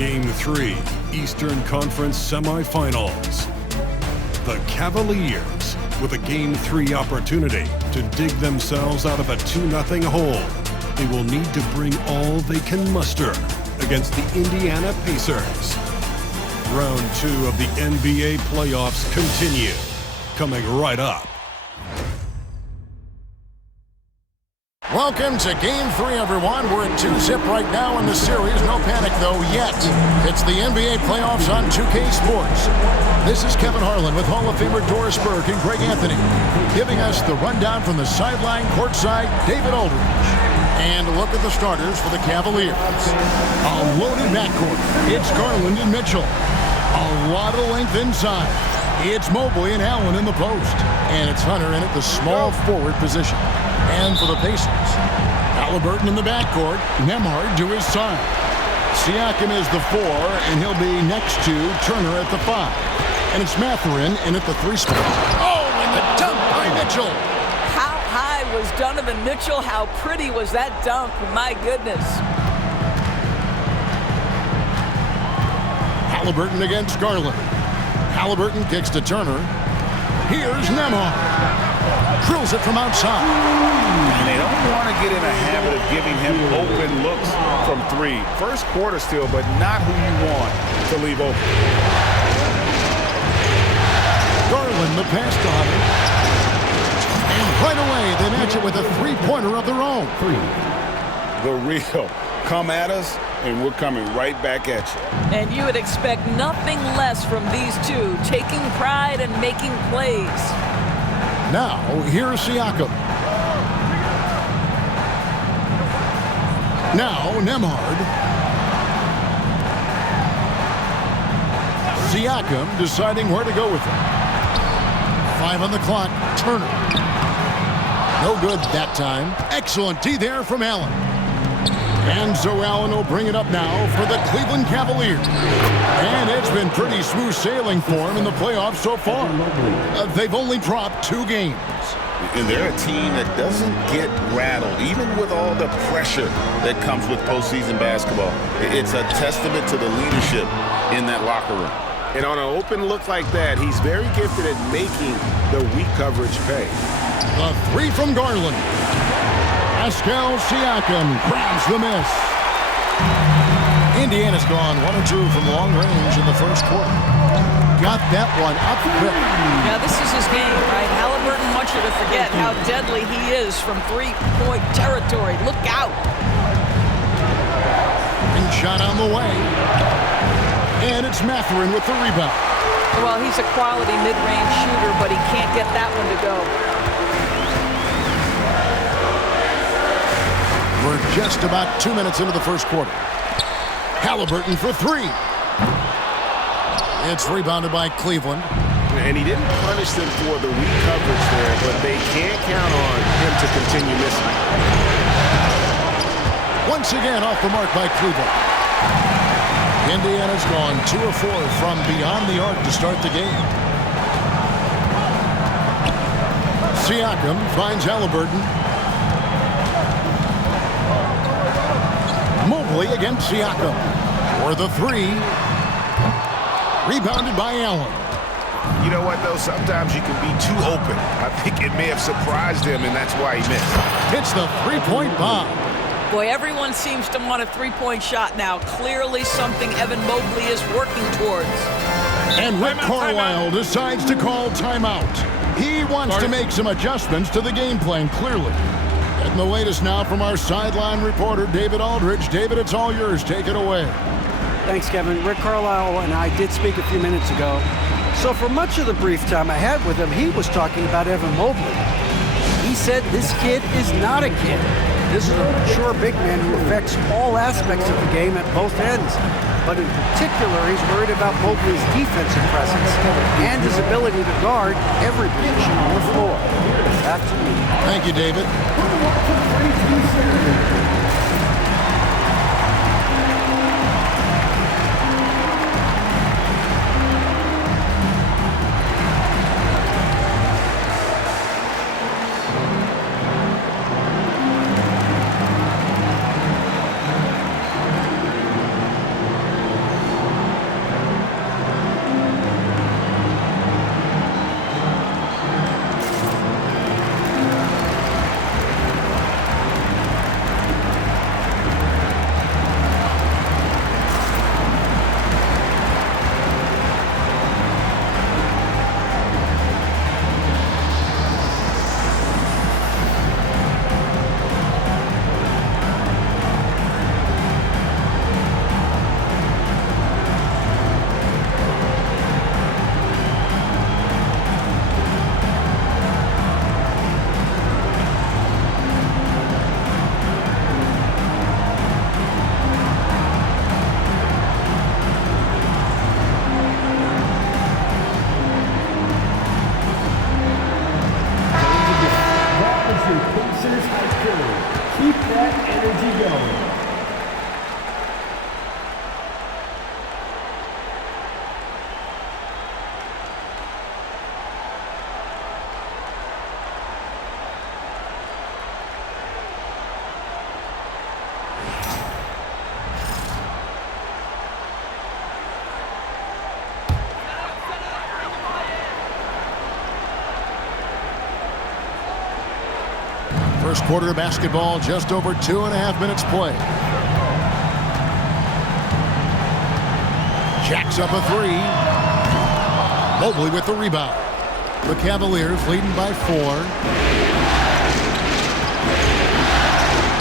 Game 3, Eastern Conference Semifinals. The Cavaliers, with a Game 3 opportunity to dig themselves out of a 2-0 hole. They will need to bring all they can muster against the Indiana Pacers. Round 2 of the NBA playoffs continue, coming right up. Welcome to Game 3, everyone. We're at 2-zip right now in the series. No panic, though, yet. It's the NBA playoffs on 2K Sports. This is Kevin Harlan with Hall of Famer Doris Burke and Greg Anthony, giving us the rundown from the sideline courtside, David Aldridge. And a look at the starters for the Cavaliers. A loaded backcourt. It's Garland and Mitchell. A lot of length inside. It's Mobley and Allen in the post. And it's Hunter in at the small forward position. And for the Pacers, Halliburton in the backcourt, Nembhard to his side. Siakam is the 4, and he'll be next to Turner at the 5. And it's Mathurin in at the 3 spot. Oh, and the dunk by Mitchell. How high was Donovan Mitchell? How pretty was that dunk? My goodness. Halliburton against Garland. Halliburton kicks to Turner. Here's Nembhard. Drills it from outside. And they don't want to get in a habit of giving him open looks from 3. First quarter still, but not who you want to leave open. Garland, the pass to Hunter. And right away, they match it with a 3-pointer of their own. The real. Come at us, and we're coming right back at you. And you would expect nothing less from these two, taking pride and making plays. Now, here's Siakam. Now, Nembhard. Siakam deciding where to go with it. 5 on the clock. Turner. No good that time. Excellent D there from Allen. And so Allen will bring it up now for the Cleveland Cavaliers. And it's been pretty smooth sailing for them in the playoffs so far. They've only dropped 2 games. And they're a team that doesn't get rattled, even with all the pressure that comes with postseason basketball. It's a testament to the leadership in that locker room. And on an open look like that, he's very gifted at making the weak coverage pay. The 3 from Garland. Pascal Siakam grabs the miss. Indiana's gone 1 or 2 from long range in the first quarter. Got that one up quick. Now this is his game, right? Halliburton wants you to forget how deadly he is from 3-point territory. Look out. And shot on the way. And it's Mathurin with the rebound. Well, he's a quality mid-range shooter, but he can't get that one to go. We're just about 2 minutes into the first quarter. Halliburton for 3. It's rebounded by Cleveland. And he didn't punish them for the weak coverage there, but they can't count on him to continue missing. Once again off the mark by Cleveland. Indiana's gone 2 of 4 from beyond the arc to start the game. Siakam finds Halliburton. Mobley against Siakam for the 3. Rebounded by Allen. You know what, though? Sometimes you can be too open. I think it may have surprised him, and that's why he missed. It's the 3-point bomb. Boy, everyone seems to want a 3-point shot now. Clearly something Evan Mobley is working towards. And Rick Carlisle decides to call timeout. He wants to make some adjustments to the game plan, clearly. And the latest now from our sideline reporter, David Aldridge. David, it's all yours. Take it away. Thanks, Kevin. Rick Carlisle and I did speak a few minutes ago. So for much of the brief time I had with him, he was talking about Evan Mobley. He said this kid is not a kid. This is a mature big man who affects all aspects of the game at both ends. But in particular, he's worried about Mobley's defensive presence and his ability to guard every position on the floor. Back to you. Thank you, David. First quarter of basketball, just over 2.5 minutes play. Jacks up a three. Mobley with the rebound. The Cavaliers leading by 4.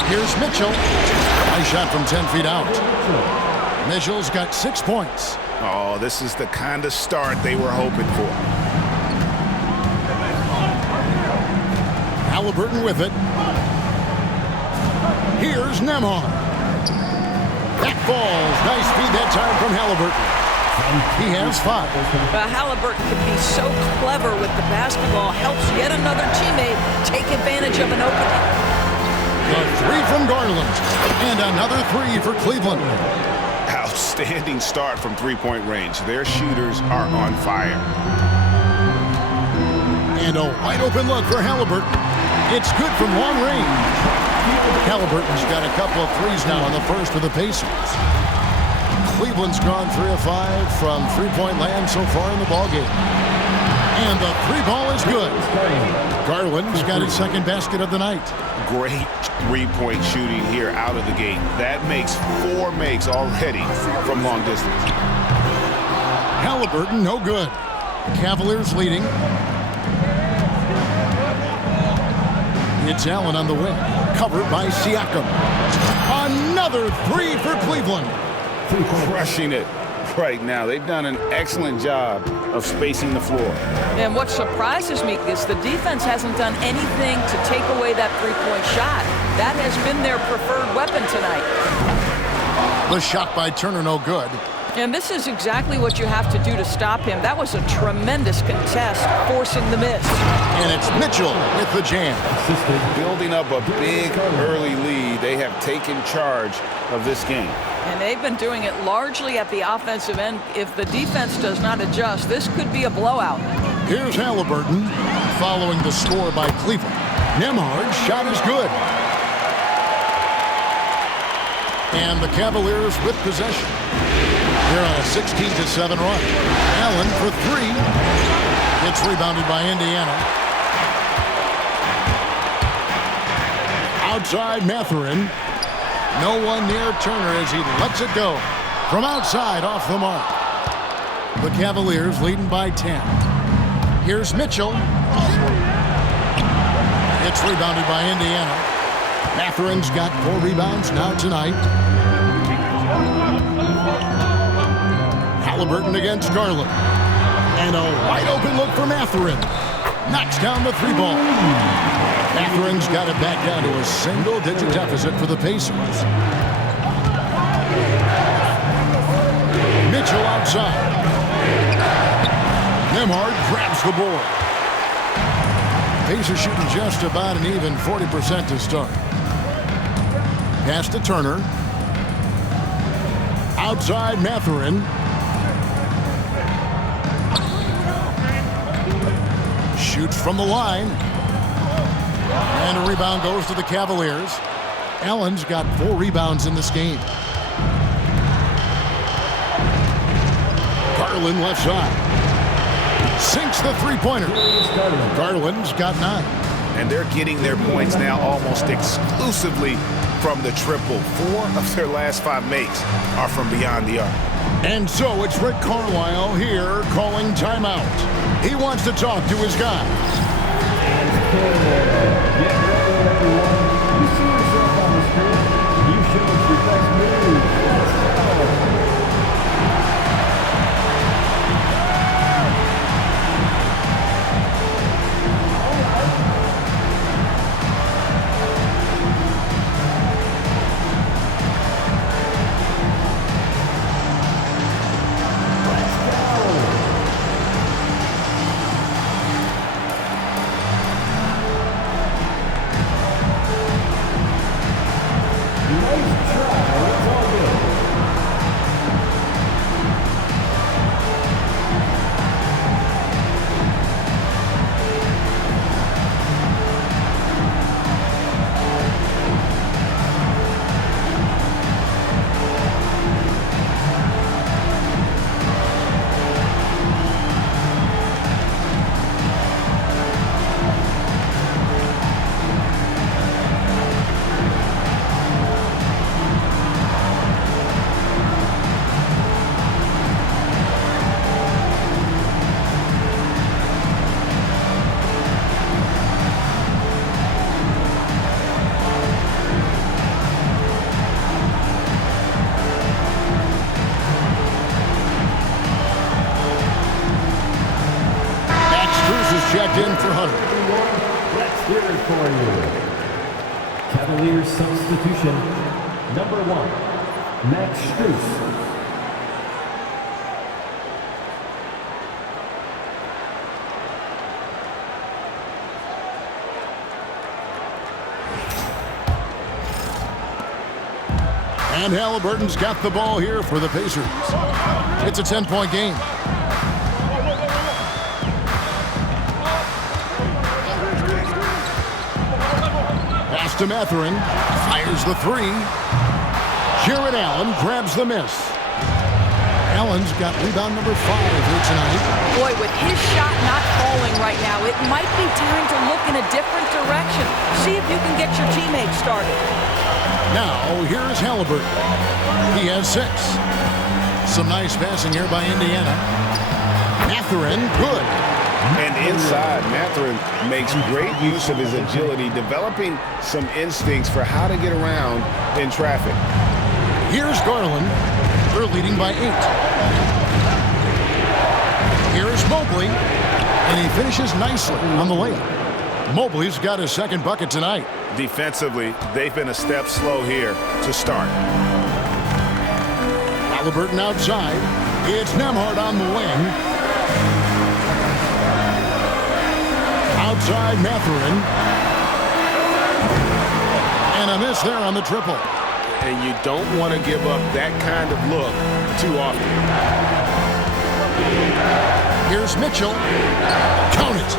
Here's Mitchell. Nice shot from 10 feet out. Mitchell's got 6 points. Oh, this is the kind of start they were hoping for. Halliburton with it. Here's Nembhard. That falls. Nice feed that time from Halliburton. He has 5. Halliburton can be so clever with the basketball. Helps yet another teammate take advantage of an opening. The 3 from Garland. And another 3 for Cleveland. Outstanding start from three-point range. Their shooters are on fire. And a wide open look for Halliburton. It's good from long range. Halliburton's got a couple of threes now on the first for the Pacers. Cleveland's gone 3 of 5 from three-point land so far in the ballgame. And the 3 ball is good. Garland's got his second basket of the night. Great three-point shooting here out of the gate. That makes 4 makes already from long distance. Halliburton, no good. Cavaliers leading. It's Allen on the wing. Covered by Siakam. Another 3 for Cleveland. Crushing it right now. They've done an excellent job of spacing the floor. And what surprises me is the defense hasn't done anything to take away that three-point shot. That has been their preferred weapon tonight. The shot by Turner, no good. And this is exactly what you have to do to stop him. That was a tremendous contest, forcing the miss. And it's Mitchell with the jam. Building up a big early lead, they have taken charge of this game. And they've been doing it largely at the offensive end. If the defense does not adjust, this could be a blowout. Here's Halliburton following the score by Cleveland. Nembhard's shot is good. And the Cavaliers with possession. They're on a 16-7 run. Allen for 3. It's rebounded by Indiana. Outside Mathurin. No one near Turner as he lets it go. From outside, off the mark. The Cavaliers leading by 10. Here's Mitchell. It's rebounded by Indiana. Mathurin's got 4 rebounds now tonight. Halliburton against Garland. And a wide open look for Mathurin. Knocks down the 3 ball. Mathurin's got it back down to a single-digit deficit for the Pacers. Mitchell outside. Nembhard grabs the board. Pacers shooting just about an even 40% to start. Pass to Turner. Outside Mathurin. Shoots from the line. And a rebound goes to the Cavaliers. Allen's got 4 rebounds in this game. Garland left side. Sinks the three-pointer. Garland's got 9. And they're getting their points now almost exclusively from the triple. 4 of their last 5 makes are from beyond the arc. And so it's Rick Carlisle here calling timeout. He wants to talk to his guys. Get ready, everyone. You see yourself on the screen. You show us your best moves. Let's go. for you. Cavaliers substitution, number 1, Max Strus. And Halliburton's got the ball here for the Pacers. It's a 10-point game. Pass to Mathurin. Fires the three. Jared Allen grabs the miss. Allen's got rebound number 5 here tonight. Boy, with his shot not falling right now, it might be time to look in a different direction. See if you can get your teammates started. Now, here's Halliburton. He has 6. Some nice passing here by Indiana. Mathurin, good. And inside, Mathurin makes great use of his agility, developing some instincts for how to get around in traffic. Here's Garland. They're leading by 8. Here's Mobley. And he finishes nicely on the layup. Mobley's got his second bucket tonight. Defensively, they've been a step slow here to start. Halliburton outside. It's Nembhard on the wing. Outside Mathurin. And a miss there on the triple. And you don't want to give up that kind of look too often. Here's Mitchell. Count it.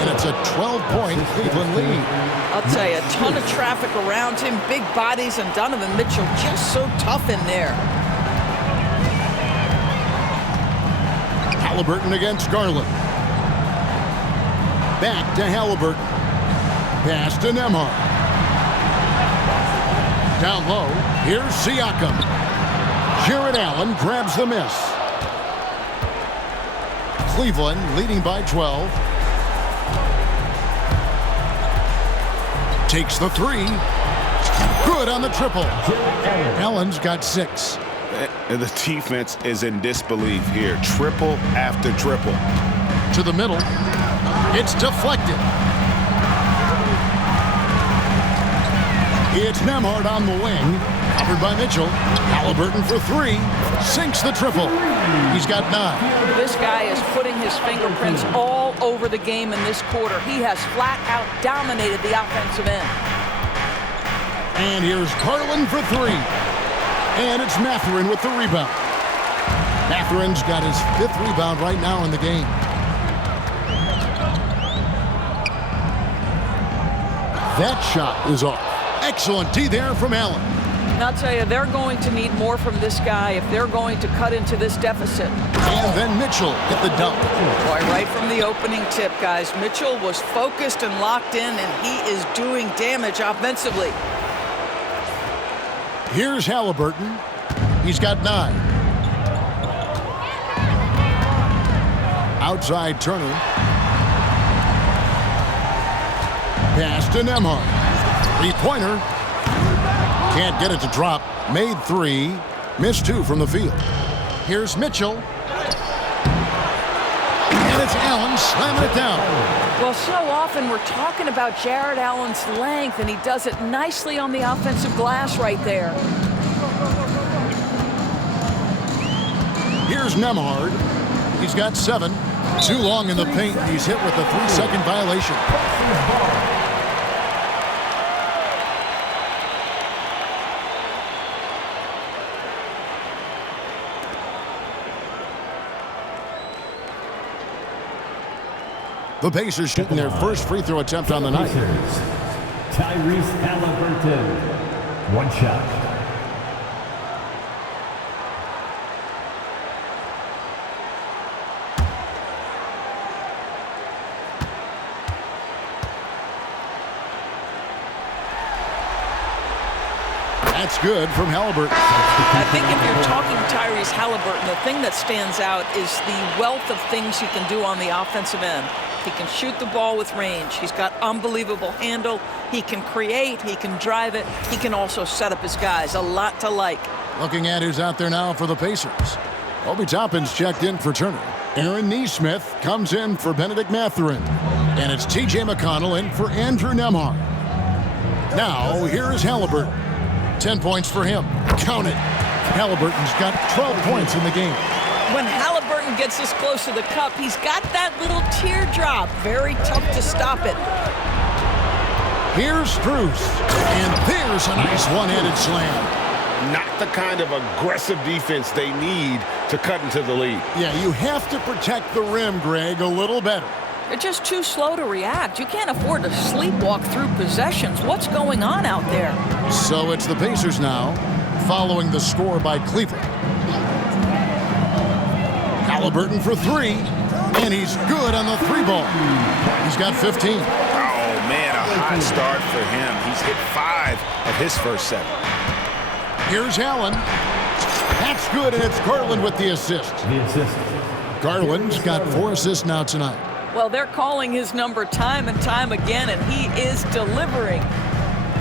And it's a 12-point Cleveland lead. I'll tell you, a ton of traffic around him, big bodies, and Donovan Mitchell just so tough in there. Halliburton against Garland. Back to Halliburton. Pass to Nembhard. Down low, here's Siakam. Jared Allen grabs the miss. Cleveland leading by 12. Takes the three. Good on the triple. Allen's got 6. And the defense is in disbelief here. Triple after triple. To the middle. It's deflected. It's Nembhard on the wing. Covered by Mitchell. Halliburton for 3. Sinks the triple. He's got 9. This guy is putting his fingerprints all over the game in this quarter. He has flat out dominated the offensive end. And here's Garland for 3. And it's Mathurin with the rebound. Mathurin's got his 5th rebound right now in the game. That shot is off. Excellent D there from Allen. And I'll tell you, they're going to need more from this guy if they're going to cut into this deficit. And then Mitchell hit the dunk. Boy, right from the opening tip, guys, Mitchell was focused and locked in, and he is doing damage offensively. Here's Halliburton. He's got 9. Outside Turner. Pass to Nembhard. 3-pointer. Can't get it to drop. Made 3. Missed 2 from the field. Here's Mitchell. And it's Allen slamming it down. Well, so often we're talking about Jared Allen's length, and he does it nicely on the offensive glass right there. Here's Nembhard. He's got 7. Too long in the paint. He's hit with a 3-second violation. The Pacers shooting their first free throw attempt on the night. Tyrese Halliburton. 1 shot. That's good from Halliburton. I think if you're talking Tyrese Halliburton, the thing that stands out is the wealth of things he can do on the offensive end. He can shoot the ball with range. He's got unbelievable handle. He can create. He can drive it. He can also set up his guys. A lot to like. Looking at who's out there now for the Pacers. Obi Toppin's checked in for Turner. Aaron Neesmith comes in for Bennedict Mathurin. And it's T.J. McConnell in for Andrew Nembhard. Now, here is Halliburton. 10 points for him. Count it. Halliburton's got 12 points in the game. When Halliburton gets this close to the cup, he's got that little teardrop. Very tough to stop it. Here's Strus. And there's a nice one-handed slam. Not the kind of aggressive defense they need to cut into the lead. Yeah, you have to protect the rim, Greg, a little better. They're just too slow to react. You can't afford to sleepwalk through possessions. What's going on out there? So it's the Pacers now, following the score by Cleveland. Halliburton for three, and he's good on the three ball. He's got 15. Oh, man, a hot start for him. He's hit 5 of his first 7. Here's Allen. That's good, and it's Garland with the assist. The assist. Garland's got 4 assists now tonight. Well, they're calling his number time and time again, and he is delivering.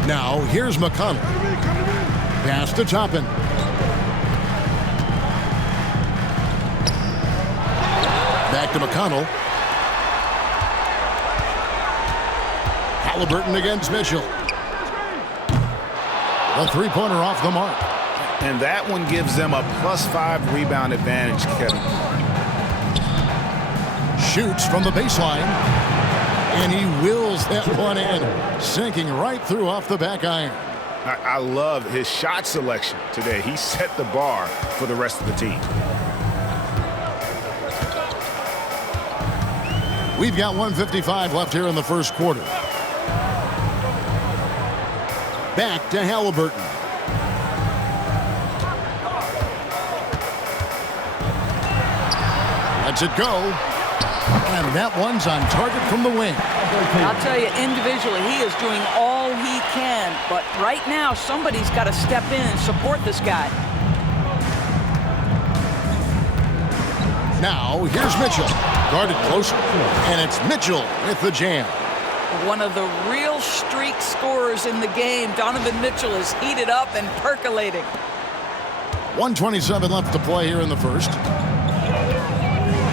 Now, here's McConnell. Pass to Toppin. Back to McConnell. Halliburton against Mitchell. A three-pointer off the mark. And that one gives them a +5 rebound advantage, Kevin. Shoots from the baseline. And he wills that one in, sinking right through off the back iron. I love his shot selection today. He set the bar for the rest of the team. We've got 1:55 left here in the first quarter. Back to Halliburton. Lets it go. And that one's on target from the wing. I'll tell you, individually, he is doing all he can. But right now, somebody's got to step in and support this guy. Now, here's Mitchell. Guarded closer. And it's Mitchell with the jam. One of the real streak scorers in the game. Donovan Mitchell is heated up and percolating. 1:27 left to play here in the first.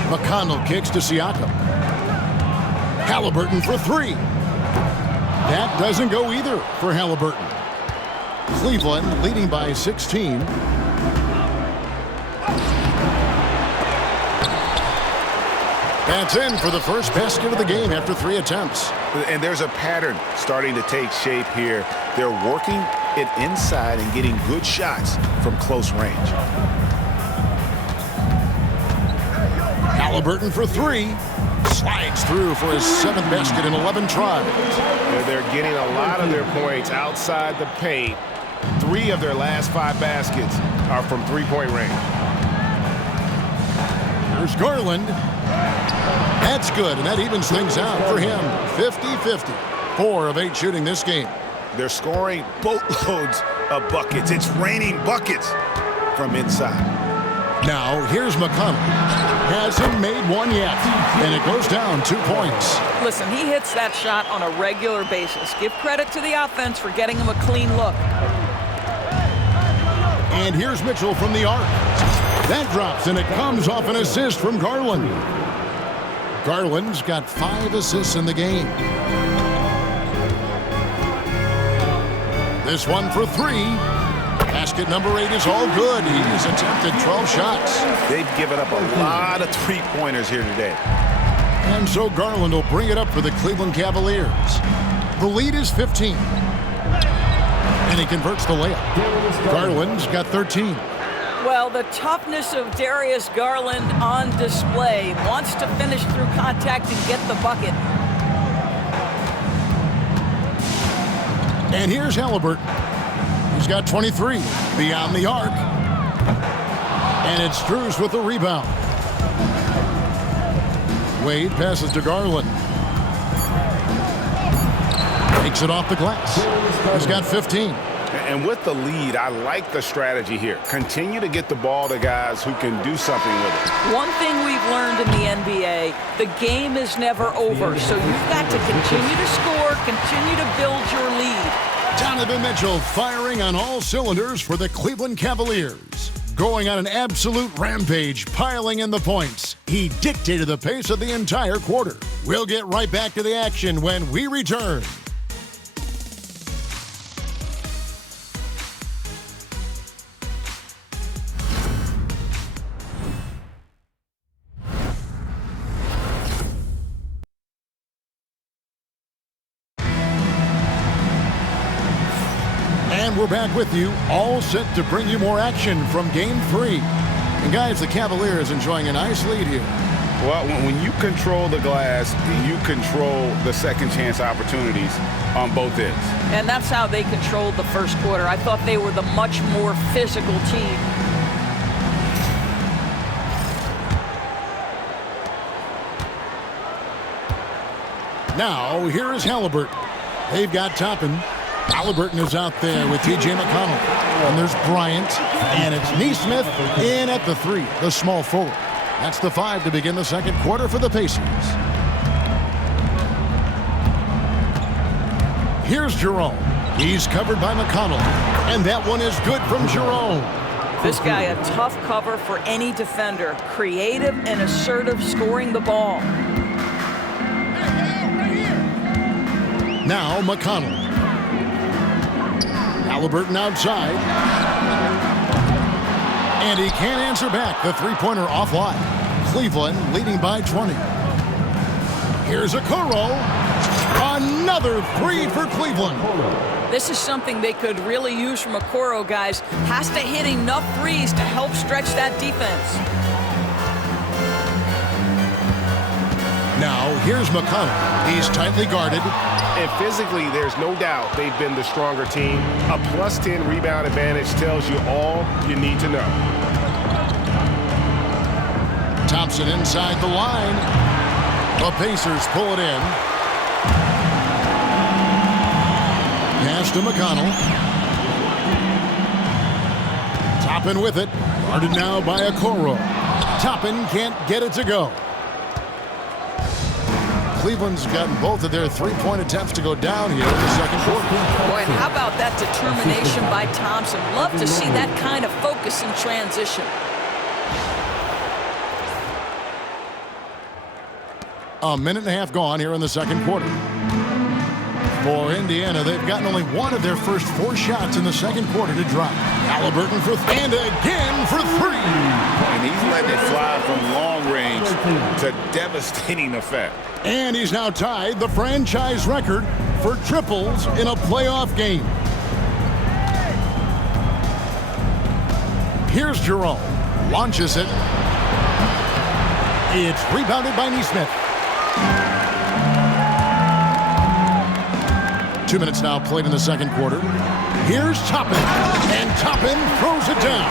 McConnell kicks to Siakam. Halliburton for three. That doesn't go either for Halliburton. Cleveland leading by 16. That's in for the first basket of the game after 3 attempts. And there's a pattern starting to take shape here. They're working it inside and getting good shots from close range. Halliburton for three. Slides through for his 7th basket in 11 tries. They're getting a lot of their points outside the paint. 3 of their last 5 baskets are from three-point range. There's Garland. That's good, and that evens things out for him. 50-50. 4 of 8 shooting this game. They're scoring boatloads of buckets. It's raining buckets from inside. Now, here's McConnell. Hasn't made one yet, and it goes down 2 points. Listen, he hits that shot on a regular basis. Give credit to the offense for getting him a clean look. And here's Mitchell from the arc. That drops, and it comes off an assist from Garland. Garland's got 5 assists in the game. This one for 3. Basket number 8 is all good. He's attempted 12 shots. They've given up a lot of three-pointers here today. And so Garland will bring it up for the Cleveland Cavaliers. The lead is 15. And he converts the layup. Garland's got 13. Well, the toughness of Darius Garland on display. Wants to finish through contact and get the bucket. And here's Halliburton. He's got 23 beyond the arc. And it's Strus with the rebound. Wade passes to Garland. Takes it off the glass. He's got 15. And with the lead, I like the strategy here. Continue to get the ball to guys who can do something with it. One thing we've learned in the NBA, the game is never over. So you've got to continue to score, continue to build your lead. Donovan Mitchell firing on all cylinders for the Cleveland Cavaliers. Going on an absolute rampage, piling in the points. He dictated the pace of the entire quarter. We'll get right back to the action when we return. And we're back with you, all set to bring you more action from Game 3. And guys, the Cavaliers enjoying a nice lead here. Well, when you control the glass, you control the second chance opportunities on both ends. And that's how they controlled the first quarter. I thought they were the much more physical team. Now, here is Halliburton. They've got Toppin. Halliburton is out there with T.J. McConnell. And there's Bryant. And it's Neesmith in at the 3, the small forward. That's the 5 to begin the second quarter for the Pacers. Here's Jerome. He's covered by McConnell. And that one is good from Jerome. This guy, a tough cover for any defender. Creative and assertive scoring the ball. Now McConnell. Halliburton outside. And he can't answer back. The three-pointer offline. Cleveland leading by 20. Here's Okoro. Another 3 for Cleveland. This is something they could really use from Okoro, guys. Has to hit enough threes to help stretch that defense. Now, here's McConnell. He's tightly guarded. And physically, there's no doubt they've been the stronger team. A +10 rebound advantage tells you all you need to know. Thompson inside the line. The Pacers pull it in. Pass to McConnell. Toppin with it. Guarded now by Okoro. Toppin can't get it to go. Cleveland's gotten both of their three-point attempts to go down here in the second quarter. Boy, and how about that determination by Thompson? Love to see that kind of focus in transition. A minute and a half gone here in the second quarter. For Indiana, they've gotten only one of their first 4 shots in the second quarter to drop. Halliburton for and again for 3. And he's letting it fly from long range to devastating effect. And he's now tied the franchise record for triples in a playoff game. Here's Jerome. Launches it. It's rebounded by Neesmith. 2 minutes now played in the second quarter. Here's Toppin. And Toppin throws it down.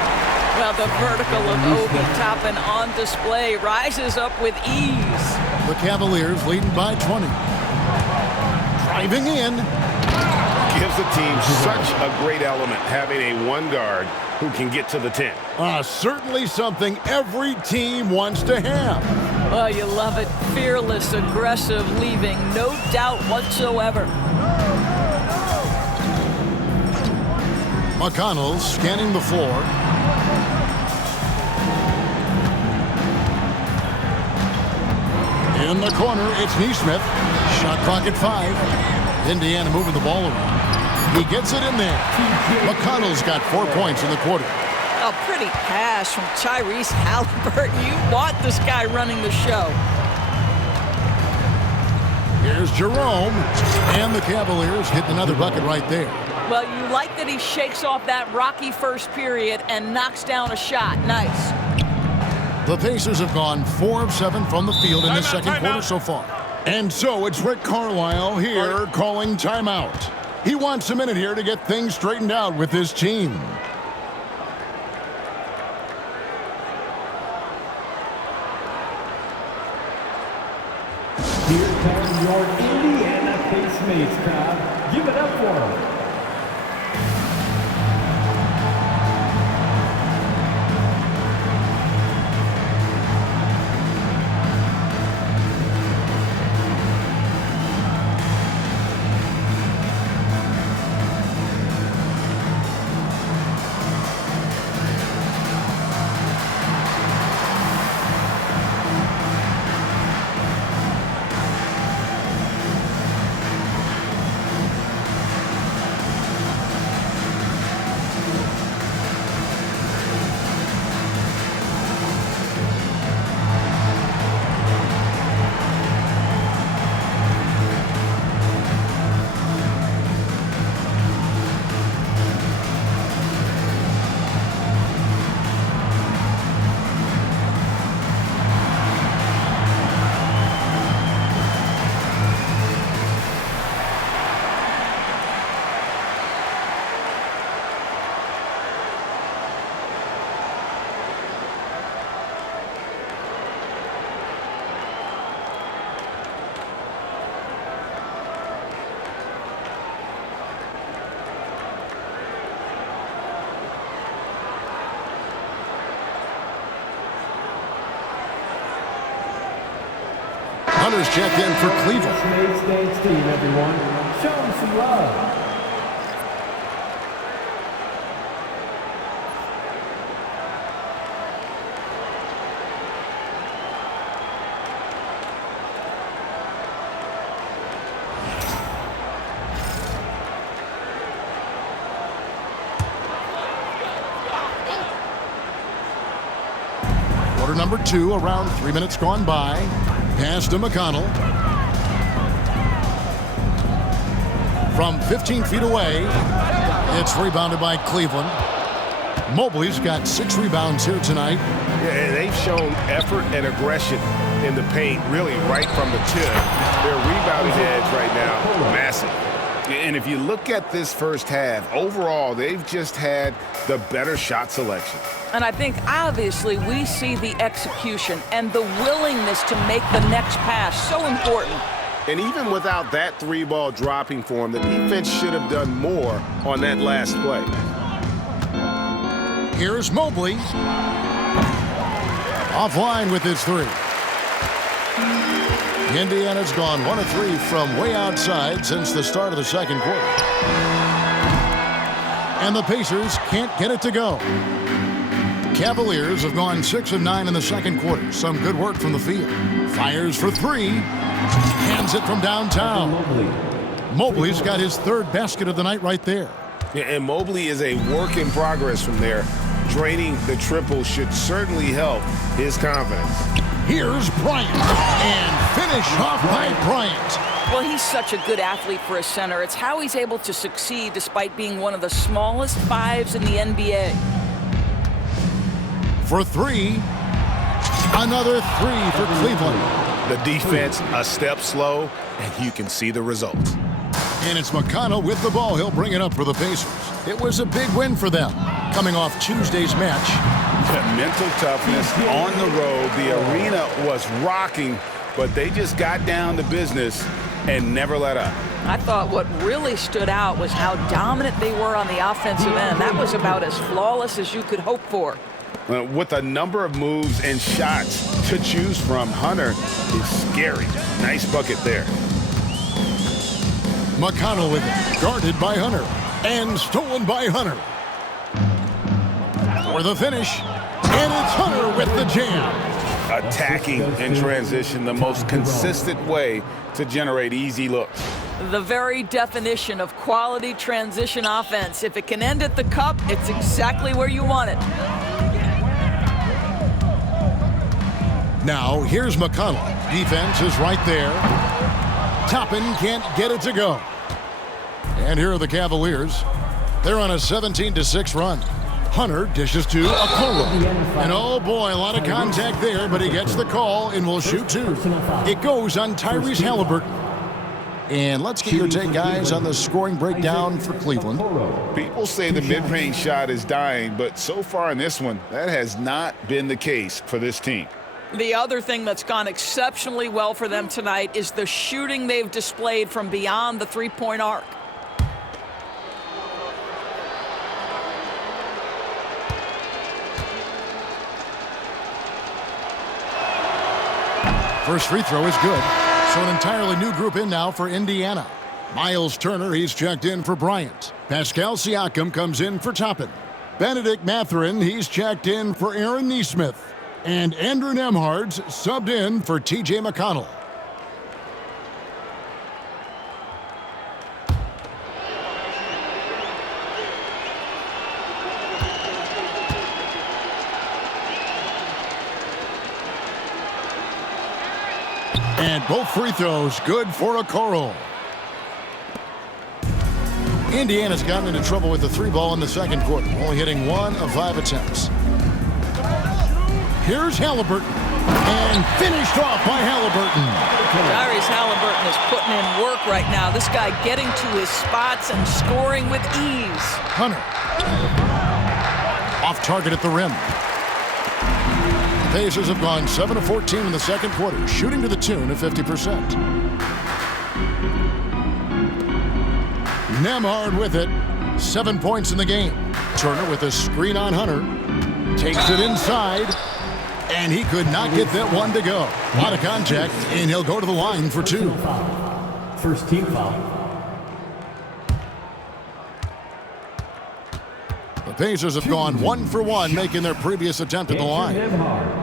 Well, the vertical of Obi Toppin on display rises up with ease. The Cavaliers leading by 20. Driving in. Gives the team such a great element having a 1 guard who can get to the 10. Certainly something every team wants to have. Oh, you love it. Fearless, aggressive, leaving no doubt whatsoever. McConnell scanning the floor. In the corner, it's Neesmith. Shot clock at 5. Indiana moving the ball around. He gets it in there. McConnell's got 4 points in the quarter. A pretty pass from Tyrese Halliburton. You want this guy running the show. Here's Jerome. And the Cavaliers hit another bucket right there. Well, you like that he shakes off that rocky first period and knocks down a shot. Nice. The Pacers have gone 4 of 7 from the field in the second quarter so far. And so it's Rick Carlisle here calling timeout. He wants a minute here to get things straightened out with his team. Here comes your Indiana Pacemates crowd. Give it up for them. Hunter's checked in for Cleveland. States team, everyone. Show them some love. Quarter number 2, around 3 minutes gone by. Pass to McConnell. From 15 feet away, it's rebounded by Cleveland. Mobley's got 6 rebounds here tonight. Yeah, they've shown effort and aggression in the paint, really right from the tip. Their rebounding edge right now, massive. And if you look at this first half, overall, they've just had the better shot selection. And I think, obviously, we see the execution and the willingness to make the next pass so important. And even without that 3-ball dropping for him, the defense should have done more on that last play. Here's Mobley. Offline with his 3. Indiana's gone 1 of 3 from way outside since the start of the second quarter. And the Pacers can't get it to go. Cavaliers have gone 6 of 9 in the second quarter. Some good work from the field. Fires for 3. Hands it from downtown. Mobley's got his 3rd basket of the night right there. Yeah, and Mobley is a work in progress from there. Draining the triple should certainly help his confidence. Here's Bryant. And finish off by Bryant. Well, he's such a good athlete for a center. It's how he's able to succeed despite being one of the smallest 5s in the NBA. For 3. Another 3 for Cleveland. The defense a step slow, and you can see the results. And it's McConnell with the ball. He'll bring it up for the Pacers. It was a big win for them, coming off Tuesday's match. Mental toughness on the road. The arena was rocking, but they just got down to business and never let up. I thought what really stood out was how dominant they were on the offensive end. That was about as flawless as you could hope for. With a number of moves and shots to choose from, Hunter is scary. Nice bucket there. McConnell with it, guarded by Hunter, and stolen by Hunter. For the finish, and it's Hunter with the jam. Attacking in transition, the most consistent way to generate easy looks. The very definition of quality transition offense. If it can end at the cup, it's exactly where you want it. Now, here's McConnell. Defense is right there. Toppin can't get it to go. And here are the Cavaliers. They're on a 17-6 run. Hunter dishes to Okoro. And oh boy, a lot of contact there, but he gets the call and will shoot 2. It goes on Tyrese Halliburton. And let's get your take, guys, on the scoring breakdown for Cleveland. People say the mid-range shot is dying, but so far in this one, that has not been the case for this team. The other thing that's gone exceptionally well for them tonight is the shooting they've displayed from beyond the 3-point arc. First free throw is good. So an entirely new group in now for Indiana. Miles Turner, he's checked in for Bryant. Pascal Siakam comes in for Toppin. Bennedict Mathurin, he's checked in for Aaron Nesmith. And Andrew Nembhard's subbed in for T.J. McConnell. And both free throws good for Okoro. Indiana's gotten into trouble with the 3-ball in the second quarter, only hitting 1 of 5 attempts. Here's Halliburton, and finished off by Halliburton. Tyrese Halliburton is putting in work right now. This guy getting to his spots and scoring with ease. Hunter. Off target at the rim. The Pacers have gone 7 of 14 in the second quarter, shooting to the tune of 50%. Nembhard with it. 7 points in the game. Turner with a screen on Hunter. Takes it inside. And he could not get that one to go. Out of contact, and he'll go to the line for two. First team foul. The Pacers have gone 1 for 1, making their previous attempt at the line.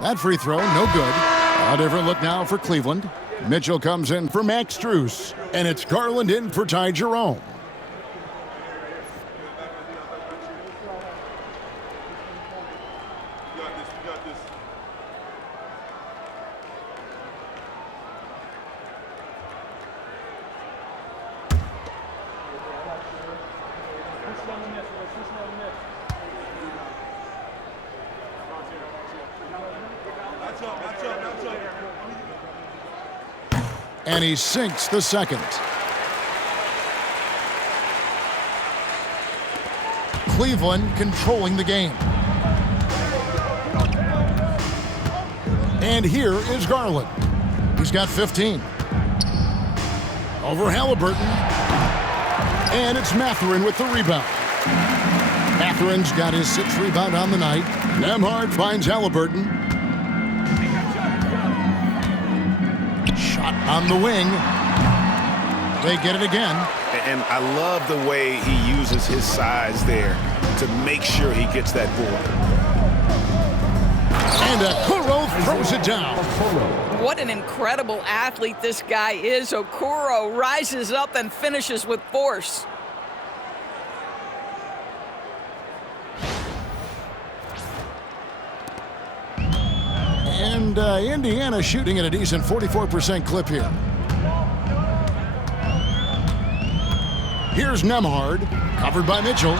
That free throw, no good. A different look now for Cleveland. Mitchell comes in for Max Strus, and it's Garland in for Ty Jerome. And he sinks the second. Cleveland controlling the game. And here is Garland. He's got 15. Over Halliburton. And it's Mathurin with the rebound. Mathurin's got his 6th rebound on the night. Nembhard finds Halliburton. Shot on the wing. They get it again. And I love the way he uses his size there to make sure he gets that board. And Okoro throws it down. What an incredible athlete this guy is. Okoro rises up and finishes with force. And Indiana shooting at a decent 44% clip here. Here's Nembhard, covered by Mitchell.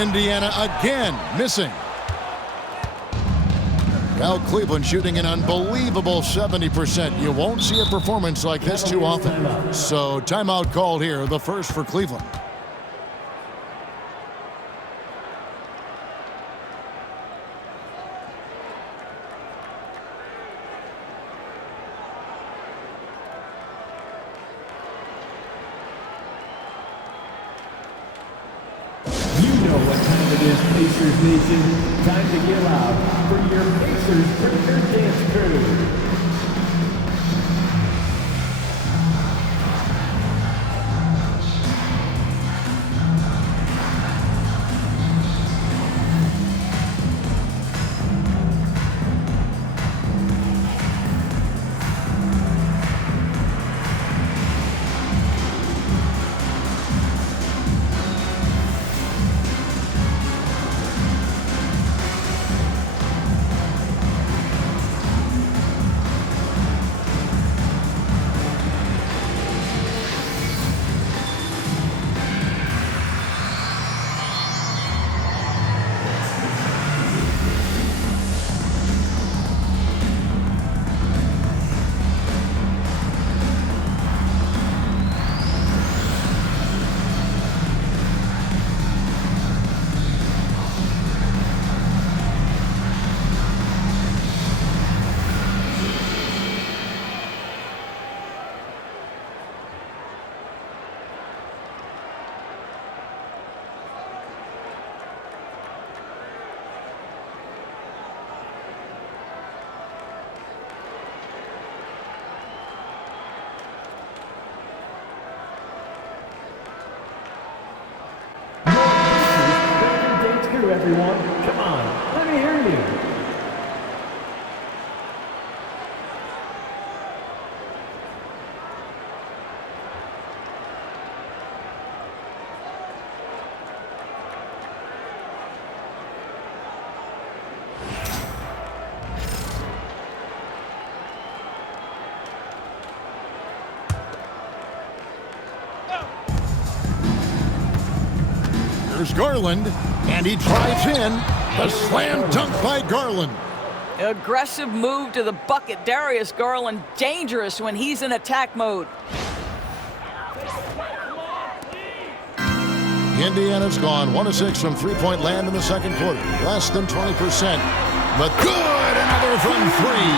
Indiana again missing. Well, Cleveland shooting an unbelievable 70%. You won't see a performance like this too often. So timeout called here, the first for Cleveland. Pacers Nation, time to get loud for your Pacers Premier Dance Crew. Everyone, come on, let me hear you. Here's Garland, and he drives in. The slam dunk by Garland. Aggressive move to the bucket. Darius Garland, dangerous when he's in attack mode. Indiana's gone 1 of 6 from three-point land in the second quarter. Less than 20%. But good, another from three.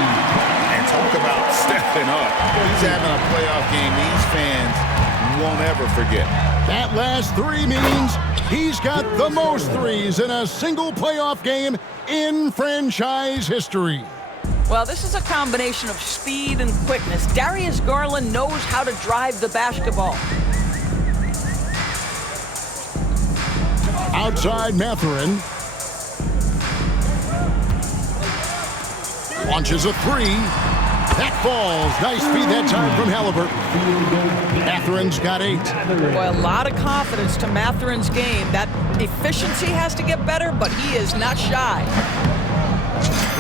And talk about stepping up. He's having a playoff game these fans won't ever forget. That last three means he's got the most threes in a single playoff game in franchise history. Well, this is a combination of speed and quickness. Darius Garland knows how to drive the basketball. Outside Mathurin. Launches a three. That falls. Nice feed that time from Halliburton. Mathurin's got 8. Boy, a lot of confidence to Mathurin's game. That efficiency has to get better, but he is not shy.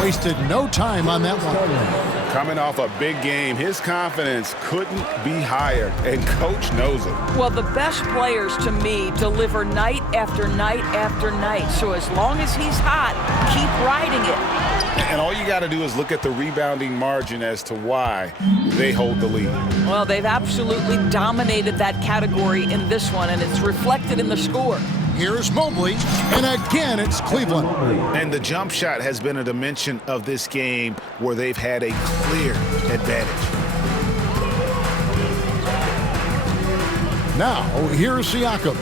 Wasted no time on that one. Coming off a big game, his confidence couldn't be higher, and Coach knows it. Well, the best players, to me, deliver night after night after night. So as long as he's hot, keep riding it. And all you got to do is look at the rebounding margin as to why they hold the lead. Well, they've absolutely dominated that category in this one, and it's reflected in the score. Here's Mobley, and again it's Cleveland. And the jump shot has been a dimension of this game where they've had a clear advantage. Now, here's Siakam.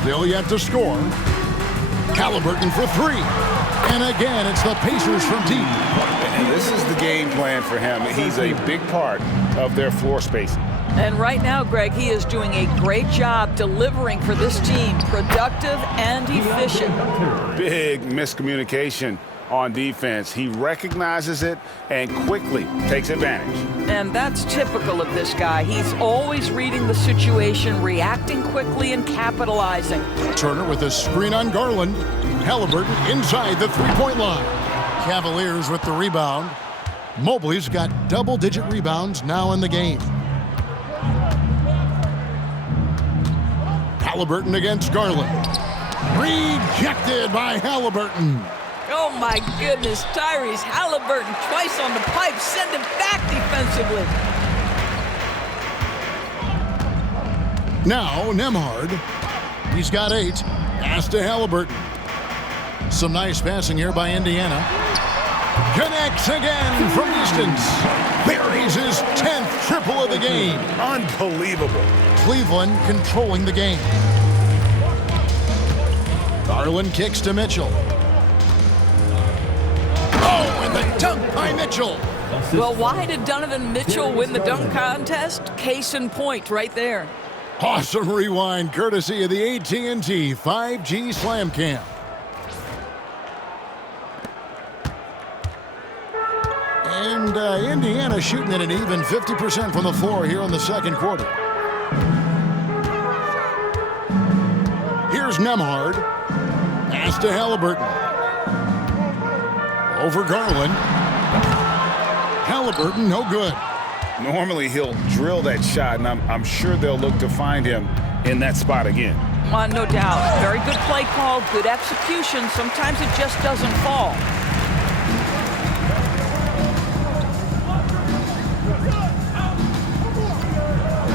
Still yet to score. Halliburton for 3. And again, it's the Pacers from deep. And this is the game plan for him. He's a big part of their floor spacing. And right now, Greg, he is doing a great job delivering for this team, productive and efficient. Big miscommunication on defense. He recognizes it and quickly takes advantage. And that's typical of this guy. He's always reading the situation, reacting quickly, and capitalizing. Turner with a screen on Garland. Halliburton inside the three-point line. Cavaliers with the rebound. Mobley's got double-digit rebounds now in the game. Halliburton against Garland. Rejected by Halliburton. Oh, my goodness. Tyrese Halliburton twice on the pipe. Send him back defensively. Now, Nembhard. He's got 8. Pass to Halliburton. Some nice passing here by Indiana. Connects again from distance. Buries his 10th triple of the game. Unbelievable. Cleveland controlling the game. Garland kicks to Mitchell. Oh, and the dunk by Mitchell. Well, why did Donovan Mitchell win the dunk contest? Case in point right there. Awesome rewind courtesy of the AT&T 5G Slam Cam. And Indiana shooting at an even 50% from the floor here in the second quarter. Here's Nembhard. Pass to Halliburton. Over Garland. Halliburton, no good. Normally he'll drill that shot, and I'm sure they'll look to find him in that spot again. No doubt. Very good play call, good execution. Sometimes it just doesn't fall.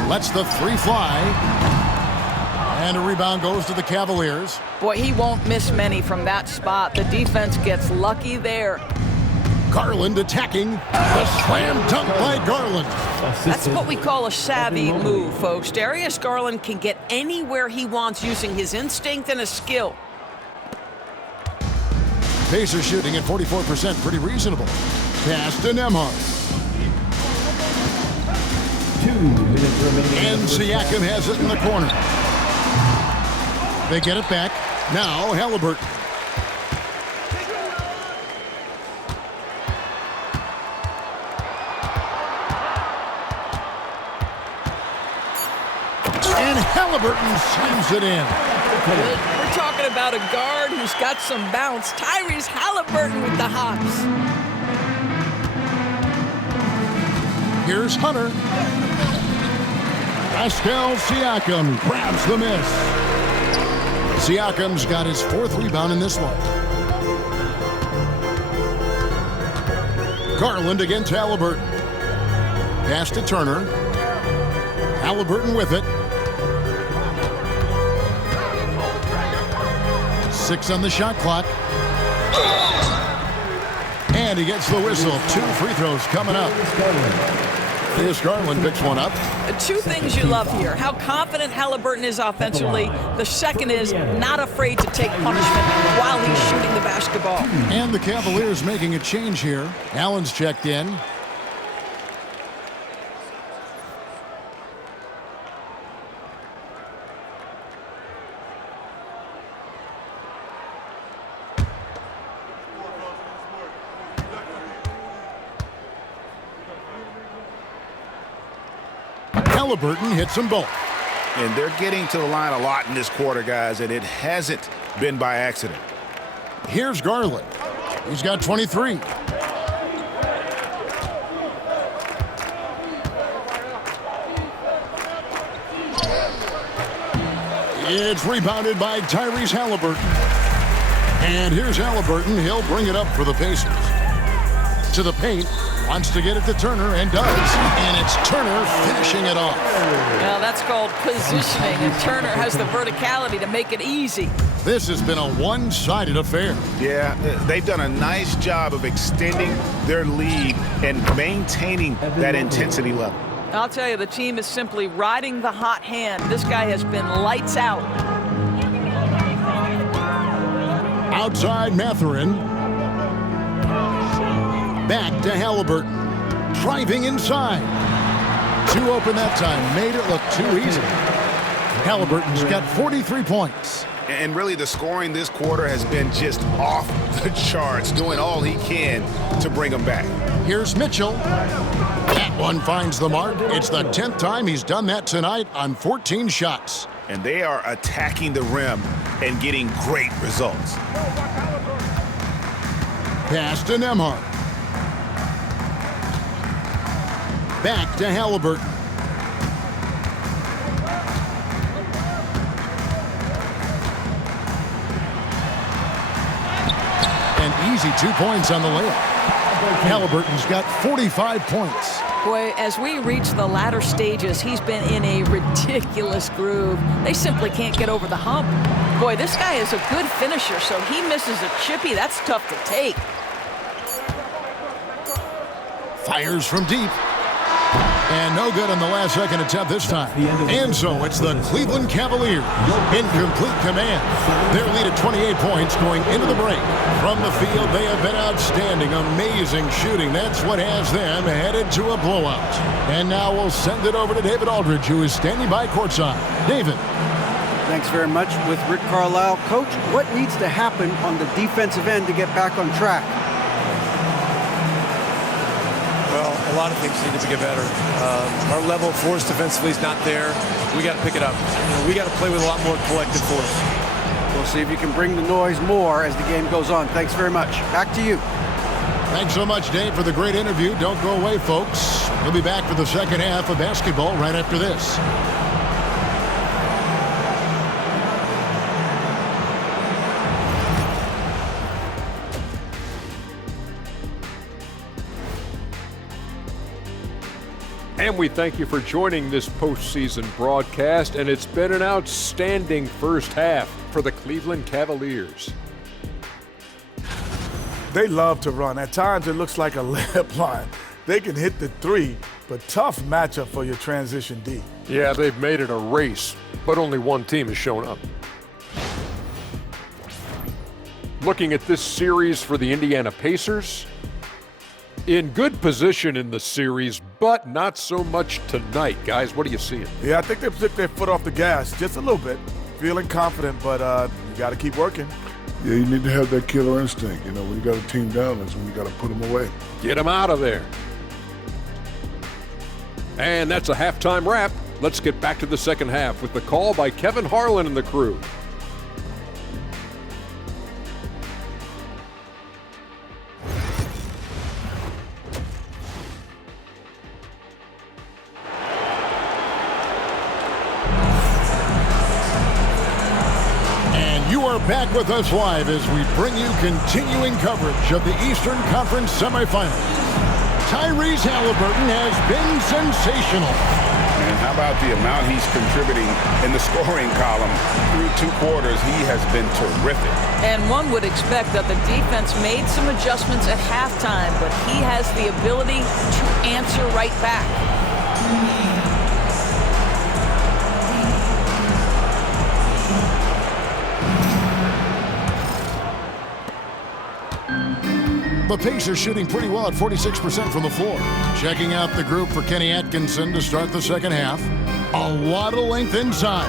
Lets the 3 fly. And a rebound goes to the Cavaliers. Boy, he won't miss many from that spot. The defense gets lucky there. Garland attacking. The slam dunk by Garland. That's what we call a savvy move, folks. Darius Garland can get anywhere he wants using his instinct and his skill. Pacers shooting at 44%, pretty reasonable. Pass to Nembhard. 2 minutes remaining. And Siakam has it in the corner. They get it back. Now Halliburton. And Halliburton slams it in. We're talking about a guard who's got some bounce. Tyrese Halliburton with the hops. Here's Hunter. Pascal Siakam grabs the miss. Siakam's got his 4th rebound in this one. Garland against Halliburton. Pass to Turner. Halliburton with it. 6 on the shot clock. And he gets the whistle. 2 free throws coming up. Here's Garland, picks one up. 2 things you love here. How confident Halliburton is offensively. The second is not afraid to take punishment while he's shooting the basketball. And the Cavaliers making a change here. Allen's checked in. Halliburton hits them both. And they're getting to the line a lot in this quarter, guys, and it hasn't been by accident. Here's Garland. He's got 23. It's rebounded by Tyrese Halliburton. And here's Halliburton. He'll bring it up for the Pacers. To the paint. Wants to get it to Turner and does. And it's Turner finishing it off. Well, that's called positioning, and Turner has the verticality to make it easy. This has been a one-sided affair. Yeah, they've done a nice job of extending their lead and maintaining that intensity level. I'll tell you, the team is simply riding the hot hand. This guy has been lights out. Outside Mathurin. Back to Halliburton. Driving inside. 2 open that time. Made it look too easy. Halliburton's got 43 points. And really the scoring this quarter has been just off the charts, doing all he can to bring them back. Here's Mitchell. That one finds the mark. It's the 10th time he's done that tonight on 14 shots. And they are attacking the rim and getting great results. Pass to Nembhard. Back to Halliburton. An easy 2 points on the layup. Halliburton's got 45 points. Boy, as we reach the latter stages, he's been in a ridiculous groove. They simply can't get over the hump. Boy, this guy is a good finisher, so he misses a chippy. That's tough to take. Fires from deep. And no good on the last second attempt this time. And so it's the Cleveland Cavaliers in complete command. Their lead at 28 points going into the break. From the field, they have been outstanding. Amazing shooting. That's what has them headed to a blowout. And now we'll send it over to David Aldridge, who is standing by courtside. David. Thanks very much. With Rick Carlisle. Coach, what needs to happen on the defensive end to get back on track? Well, a lot of things need to get better. Our level of force defensively is not there. We got to pick it up. We got to play with a lot more collective force. We'll see if you can bring the noise more as the game goes on. Thanks very much. Back to you. Thanks so much, Dave, for the great interview. Don't go away, folks. We'll be back for the second half of basketball right after this. And we thank you for joining this postseason broadcast, and it's been an outstanding first half for the Cleveland Cavaliers. They love to run. At times it looks like a layup line. They can hit the 3, but tough matchup for your transition D. Yeah, they've made it a race, but only one team has shown up. Looking at this series for the Indiana Pacers, in good position in the series, but not so much tonight. Guys, what are you seeing? Yeah, I think they took their foot off the gas just a little bit. Feeling confident, but you got to keep working. Yeah, you need to have that killer instinct. You know, when you got a team down, that's when you got to put them away. Get them out of there. And that's a halftime wrap. Let's get back to the second half with the call by Kevin Harlan and the crew. Back with us live as we bring you continuing coverage of the Eastern Conference Semifinals. Tyrese Halliburton has been sensational. And how about the amount he's contributing in the scoring column through 2 quarters? He has been terrific. And one would expect that the defense made some adjustments at halftime, but he has the ability to answer right back. The Pacers shooting pretty well at 46% from the floor. Checking out the group for Kenny Atkinson to start the second half. A lot of length inside.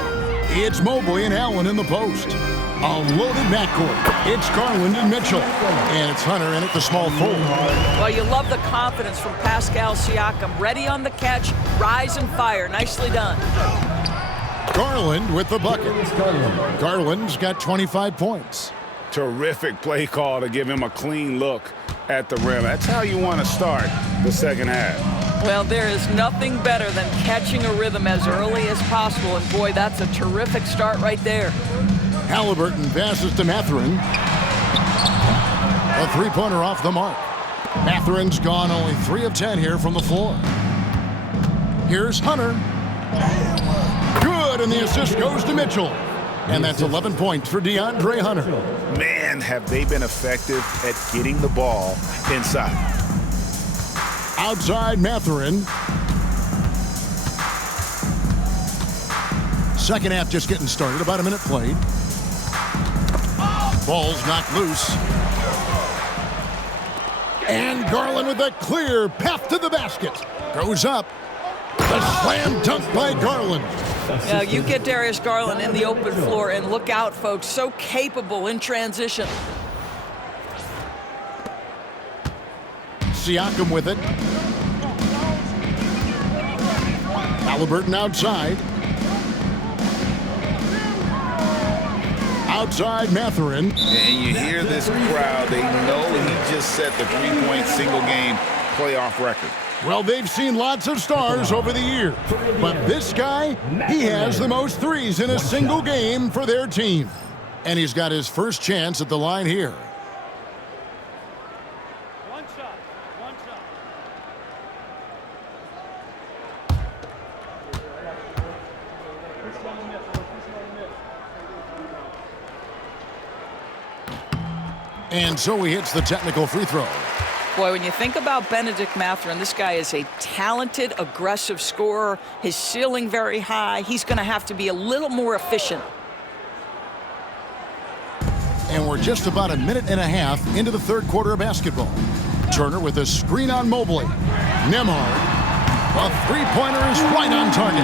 It's Mobley and Allen in the post. A loaded backcourt. It's Garland and Mitchell. And it's Hunter in at the small forward. Well, you love the confidence from Pascal Siakam. Ready on the catch, rise and fire. Nicely done. Garland with the bucket. Garland's got 25 points. Terrific play call to give him a clean look at the rim. That's how you want to start the second half. Well, there is nothing better than catching a rhythm as early as possible. And boy, that's a terrific start right there. Halliburton passes to Mathurin. A three-pointer off the mark. Mathurin's gone only 3 of 10 here from the floor. Here's Hunter. Good, and the assist goes to Mitchell. And that's 11 points for Deandre Hunter. Man, have they been effective at getting the ball inside. Outside Mathurin. Second half just getting started. About a minute played. Ball's knocked loose. And Garland with a clear path to the basket. Goes up. The slam dunk by Garland. Now, you get Darius Garland in the open floor, and look out, folks. So capable in transition. Siakam with it. Halliburton outside. Outside Mathurin. And you hear this crowd. They know he just set the 3-point single-game playoff record. Well, they've seen lots of stars over the years, but this guy, he has the most threes in a single game for their team. And he's got his first chance at the line here. One shot. And so he hits the technical free throw. Boy, when you think about Bennedict Mathurin, this guy is a talented, aggressive scorer. His ceiling very high. He's going to have to be a little more efficient. And we're just about a minute and a half into the third quarter of basketball. Turner with a screen on Mobley. Nembhard. A three-pointer is right on target.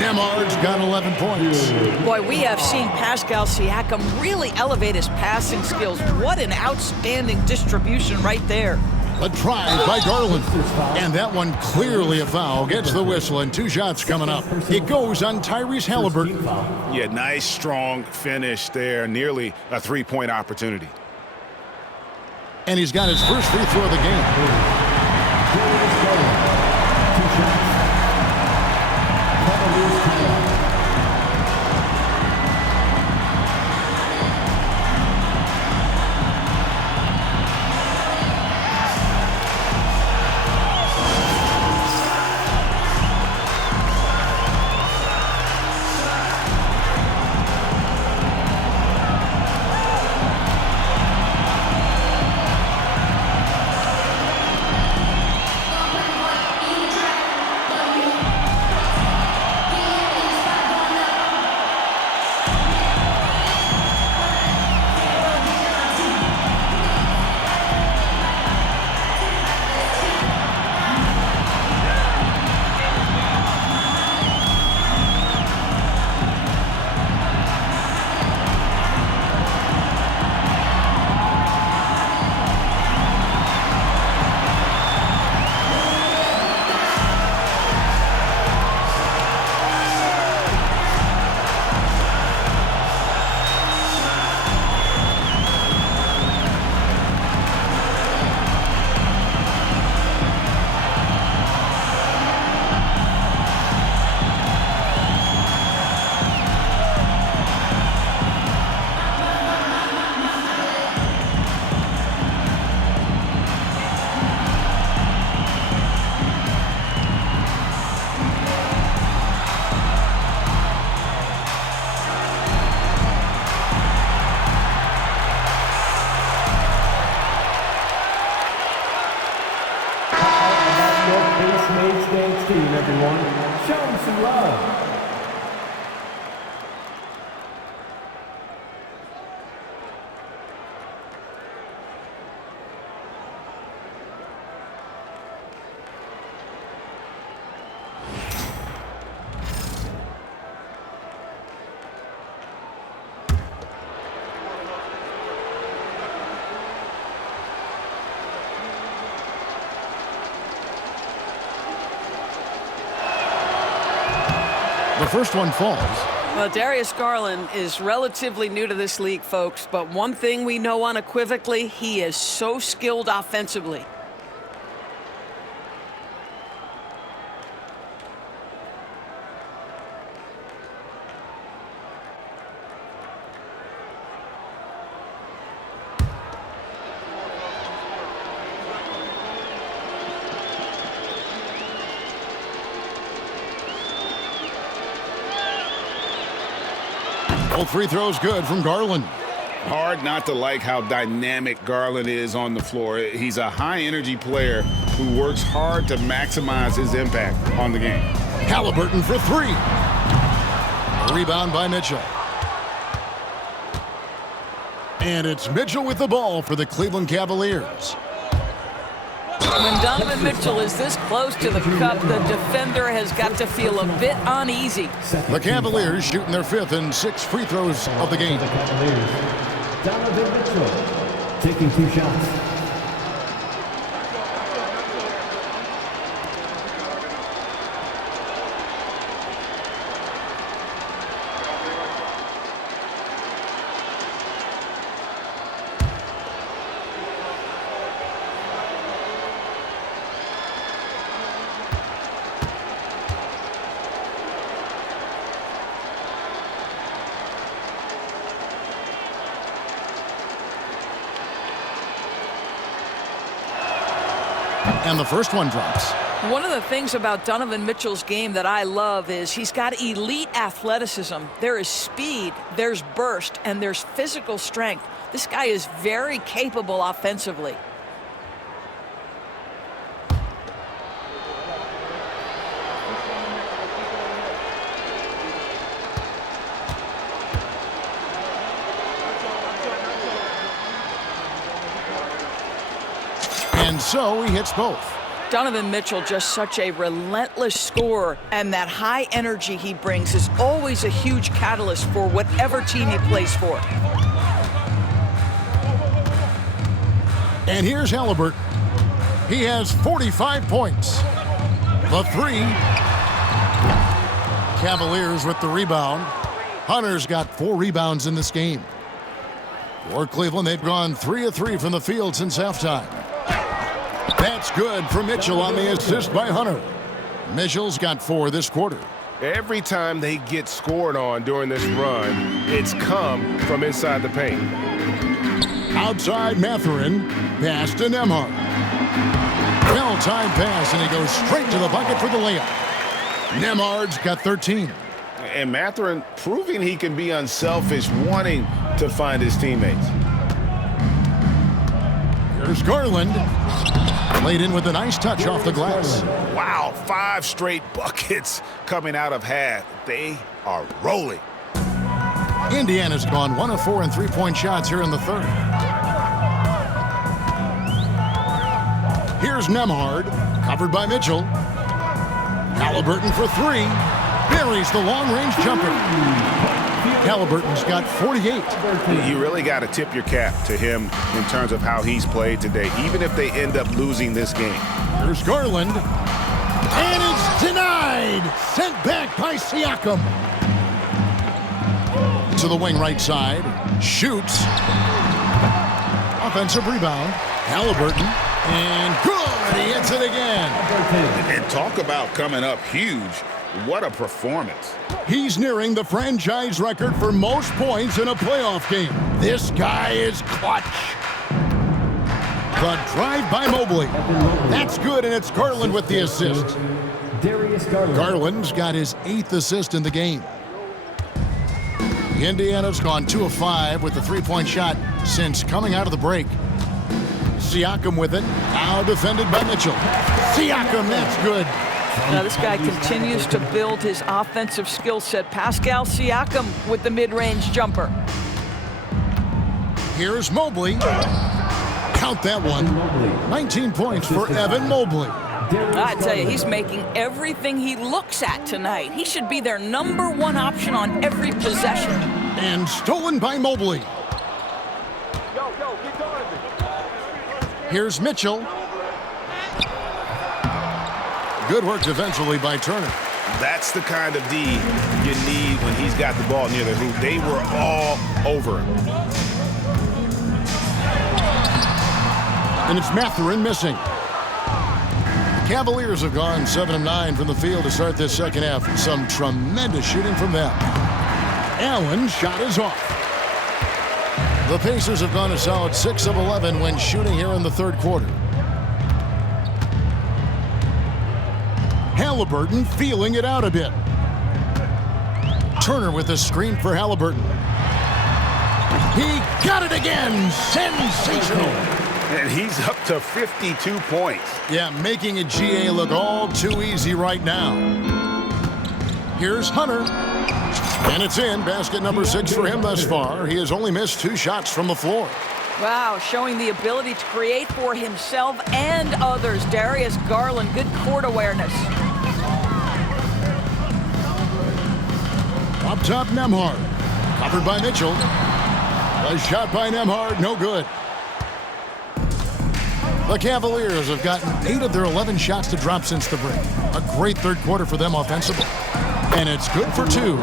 Nembhard's got 11 points. Boy, we have seen Pascal Siakam really elevate his passing skills. What an outstanding distribution right there. A try by Garland. And that one clearly a foul. Gets the whistle, and 2 shots coming up. It goes on Tyrese Halliburton. Yeah, nice, strong finish there. Nearly a 3-point opportunity. And he's got his first free throw of the game. State's team, everyone. Show them some love. The first one falls. Well, Darius Garland is relatively new to this league, folks, but one thing we know unequivocally, he is so skilled offensively. Both free throws good from Garland. Hard not to like how dynamic Garland is on the floor. He's a high-energy player who works hard to maximize his impact on the game. Halliburton for three. Rebound by Mitchell. And it's Mitchell with the ball for the Cleveland Cavaliers. When Donovan Mitchell is this close to the cup, the defender has got to feel a bit uneasy. The Cavaliers shooting their fifth and sixth free throws of the game. Donovan Mitchell taking 2 shots. And the first one drops. One of the things about Donovan Mitchell's game that I love is he's got elite athleticism. There is speed, there's burst, and there's physical strength. This guy is very capable offensively. And so he hits both. Donovan Mitchell, just such a relentless scorer, and that high energy he brings is always a huge catalyst for whatever team he plays for. And here's Halliburton. He has 45 points. The three. Cavaliers with the rebound. Hunter's got 4 rebounds in this game. For Cleveland, they've gone 3 of 3 from the field since halftime. That's good for Mitchell on the assist by Hunter. Mitchell's got 4 this quarter. Every time they get scored on during this run, it's come from inside the paint. Outside Mathurin, pass to Nembhard. Well-timed pass, and he goes straight to the bucket for the layup. Nembhard's got 13. And Mathurin proving he can be unselfish, wanting to find his teammates. Here's Garland. Laid in with a nice touch off the glass. Wow, 5 straight buckets coming out of half. They are rolling. Indiana's gone 1 of 4 in 3-point shots here in the third. Here's Nembhard, covered by Mitchell. Halliburton for 3. Buries the long-range jumper. Halliburton's got 48. You really got to tip your cap to him in terms of how he's played today, even if they end up losing this game. Here's Garland. And it's denied. Sent back by Siakam. To the wing right side. Shoots. Offensive rebound. Halliburton. And good. He hits it again. And talk about coming up huge. What a performance. He's nearing the franchise record for most points in a playoff game. This guy is clutch. The drive by Mobley. That's good, and it's Garland with the assist. Darius Garland. Garland's got his 8th assist in the game. Indiana's gone 2 of 5 with the 3-point shot since coming out of the break. Siakam with it. Now defended by Mitchell. Siakam, that's good. Now this guy continues to build his offensive skill set. Pascal Siakam with the mid-range jumper. Here's Mobley. Count that one. 19 points for Evan Mobley. I tell you, he's making everything he looks at tonight. He should be their #1 option on every possession. And stolen by Mobley. Here's Mitchell. Good work defensively by Turner. That's the kind of D you need when he's got the ball near the hoop. They were all over him. And it's Mathurin missing. Cavaliers have gone 7 of 9 from the field to start this second half. Some tremendous shooting from them. Allen's shot is off. The Pacers have gone a solid 6 of 11 when shooting here in the third quarter. Halliburton feeling it out a bit. Turner with a screen for Halliburton. He got it again. Sensational. And he's up to 52 points. Yeah, making a GA look all too easy right now. Here's Hunter. And it's in. Basket number 6 for him thus far. He has only missed 2 shots from the floor. Wow, showing the ability to create for himself and others. Darius Garland, good court awareness. Up top, Nembhard. Covered by Mitchell. A shot by Nembhard, no good. The Cavaliers have gotten 8 of their 11 shots to drop since the break. A great third quarter for them offensively. And it's good for 2.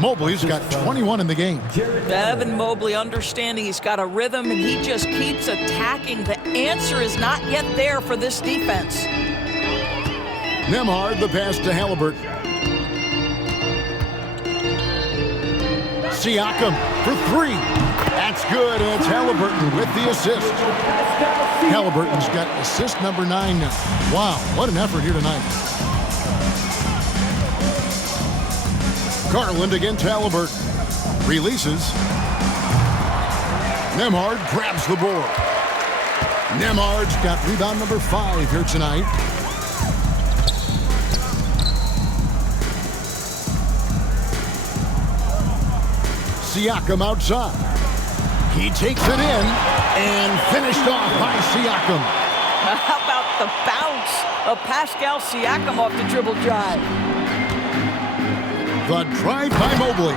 Mobley's got 21 in the game. Evan Mobley understanding he's got a rhythm and he just keeps attacking. The answer is not yet there for this defense. Nembhard, the pass to Halliburton. Siakam for 3. That's good, and it's Halliburton with the assist. Halliburton's got assist number 9 now. Wow, what an effort here tonight. Garland against Halliburton. Releases. Nembhard grabs the board. Nembhard's got rebound number 5 here tonight. Siakam outside. He takes it in and finished off by Siakam. How about the bounce of Pascal Siakam off the dribble drive? The drive by Mobley.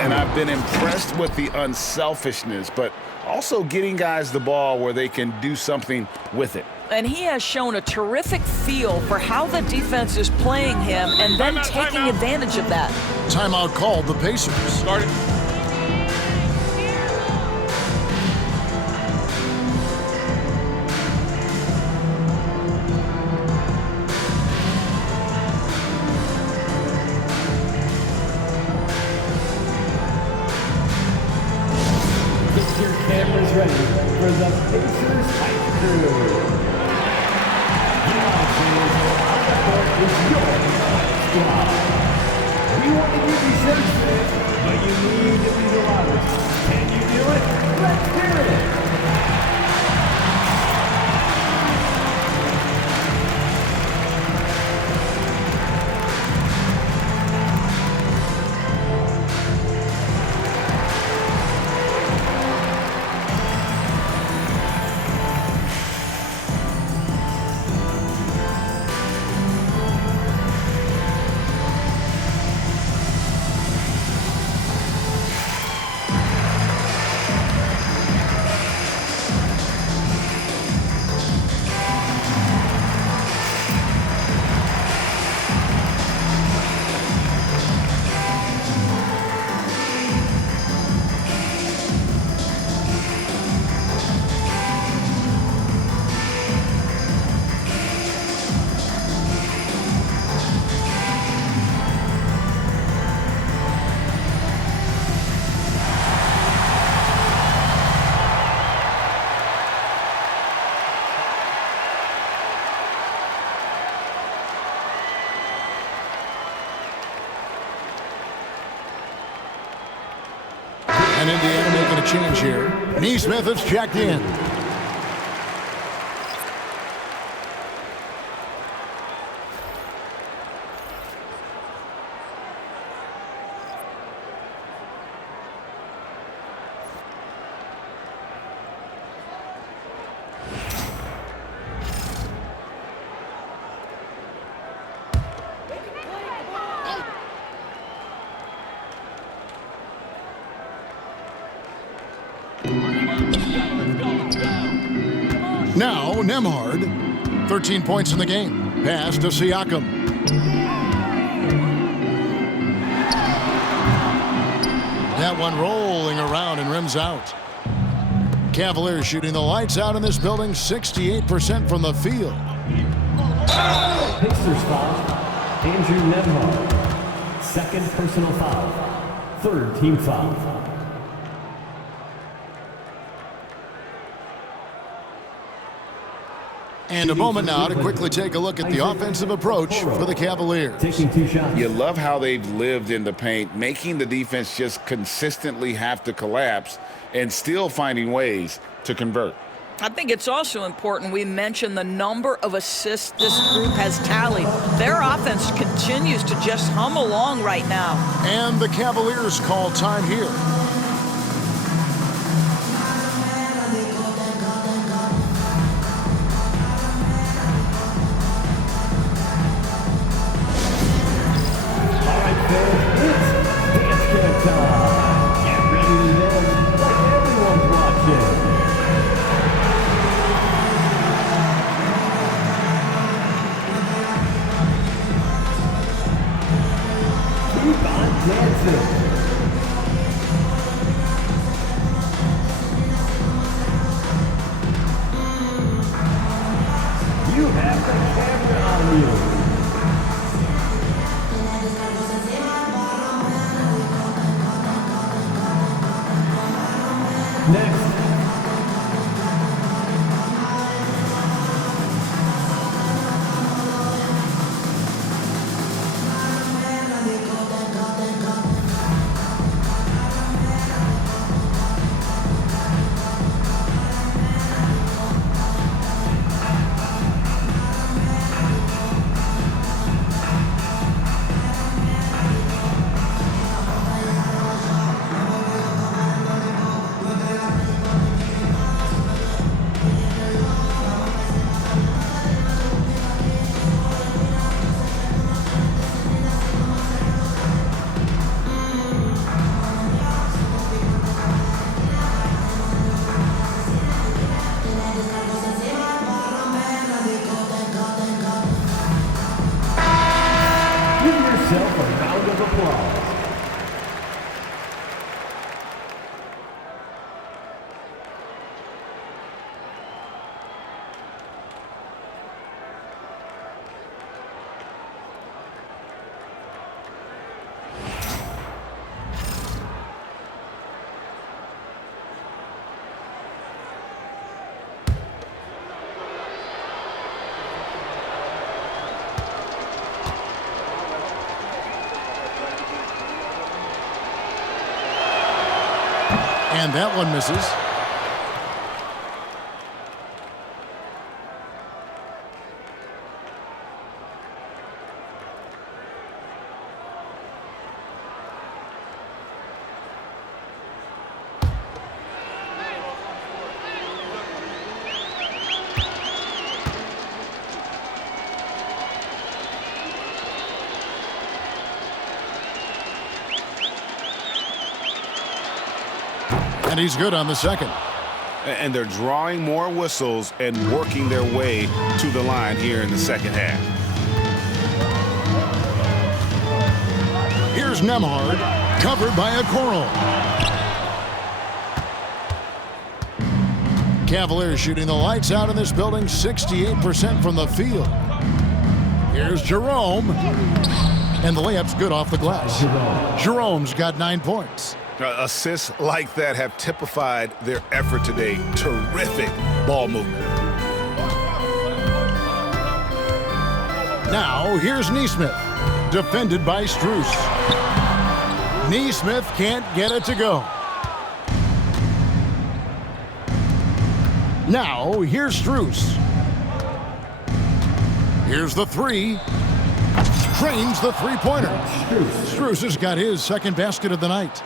And I've been impressed with the unselfishness, but also getting guys the ball where they can do something with it. And he has shown a terrific feel for how the defense is playing him and then taking advantage of that. Timeout called the Pacers. Started. Cameras ready for the Pacers hype crew. Is your squad. We want to give you shirts today, but you need to be the loudest. Can you do it? Let's hear it. And Indiana making a change here. Neesmith has checked in. Now, Nembhard, 13 points in the game. Pass to Siakam. That one rolling around and rims out. Cavaliers shooting the lights out in this building, 68% from the field. Pacers foul. Andrew Nembhard. Second personal foul. Third team foul. And a moment now to quickly take a look at the offensive approach for the Cavaliers. Taking 2 shots. You love how they've lived in the paint, making the defense just consistently have to collapse and still finding ways to convert. I think it's also important we mention the number of assists this group has tallied. Their offense continues to just hum along right now. And the Cavaliers call time here. And that one misses. And he's good on the second. And they're drawing more whistles and working their way to the line here in the second half. Here's Nembhard, covered by Okoro. Cavaliers shooting the lights out in this building, 68% from the field. Here's Jerome. And the layup's good off the glass. Jerome's got 9 points. Assists like that have typified their effort today. Terrific ball movement. Now, here's Nesmith, defended by Strus. Nesmith can't get it to go. Now, here's Strus. Here's the three. Trains the three-pointer. Strus has got his second basket of the night.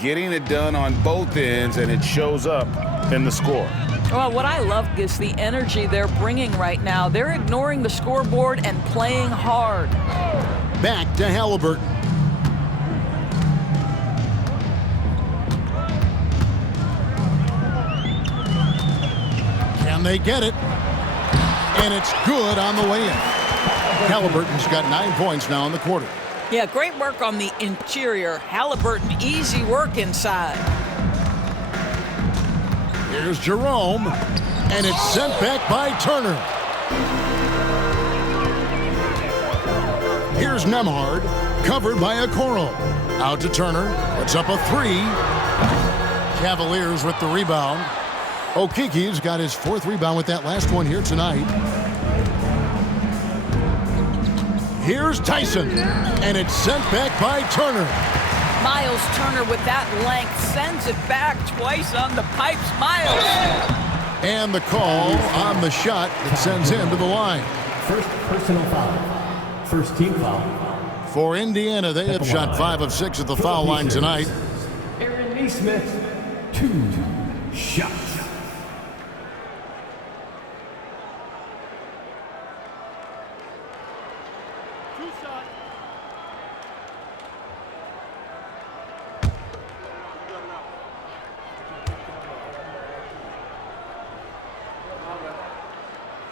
Getting it done on both ends, and it shows up in the score. Well, what I love is the energy they're bringing right now. They're ignoring the scoreboard and playing hard. Back to Halliburton. And they get it. And it's good on the way in. Halliburton's got 9 points now in the quarter. Yeah, great work on the interior. Halliburton, easy work inside. Here's Jerome. And it's sent back by Turner. Here's Nembhard, covered by Okoro. Out to Turner, puts up a 3. Cavaliers with the rebound. Okiki's got his 4th rebound with that last one here tonight. Here's Tyson, and it's sent back by Turner. Miles Turner with that length sends it back twice on the pipes. Miles. And the call on the shot that sends him to the line. First personal foul. First team foul. For Indiana, they have shot 5 of 6 at the foul line tonight. Aaron Neesmith, 2 shots.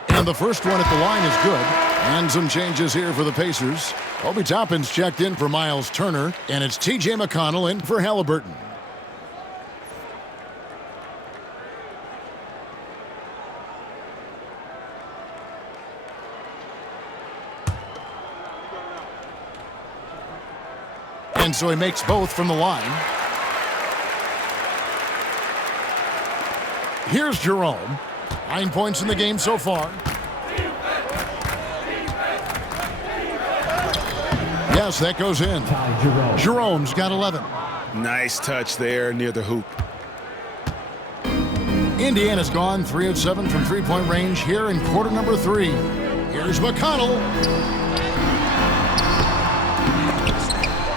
And the first one at the line is good. And some changes here for the Pacers. Obi Toppin's checked in for Miles Turner, and it's T.J. McConnell in for Halliburton. And so he makes both from the line. Here's Jerome. 9 points in the game so far. Yes, that goes in. Jerome's got 11. Nice touch there near the hoop. Indiana's gone 3 of 7 from three-point range here in quarter number 3. Here's McConnell.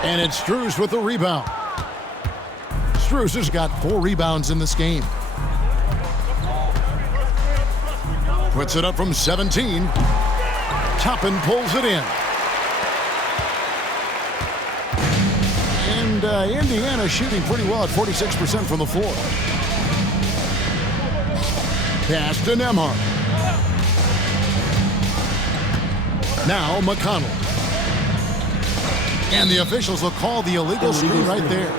And it's Strus with the rebound. Strus has got 4 rebounds in this game. Puts it up from 17. Toppin pulls it in. And Indiana shooting pretty well at 46% from the floor. Pass to Nembhard. Now McConnell. And the officials will call the illegal screen right there.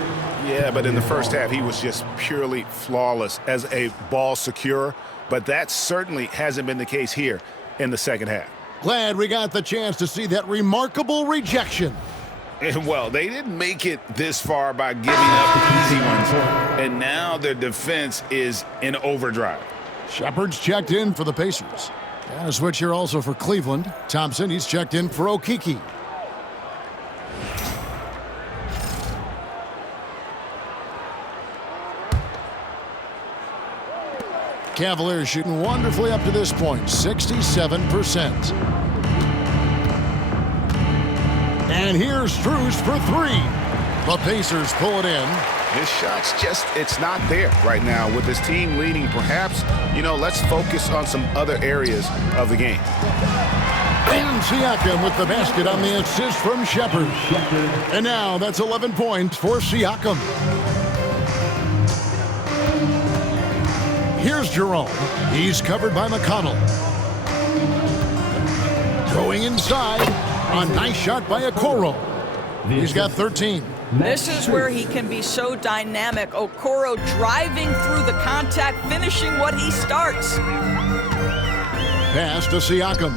Yeah, but in the first half, he was just purely flawless as a ball securer. But that certainly hasn't been the case here in the second half. Glad we got the chance to see that remarkable rejection. And, well, they didn't make it this far by giving up easy ones. And now their defense is in overdrive. Shepard's checked in for the Pacers. And a switch here also for Cleveland. Thompson, he's checked in for Okiki. Cavaliers shooting wonderfully up to this point, 67%. And here's Strus for 3. The Pacers pull it in. His shot's just, it's not there right now. With his team leading, perhaps, let's focus on some other areas of the game. And Siakam with the basket on the assist from Shepard. And now that's 11 points for Siakam. Here's Jerome. He's covered by McConnell. Going inside. A nice shot by Okoro. He's got 13. This is where he can be so dynamic. Okoro driving through the contact, finishing what he starts. Pass to Siakam.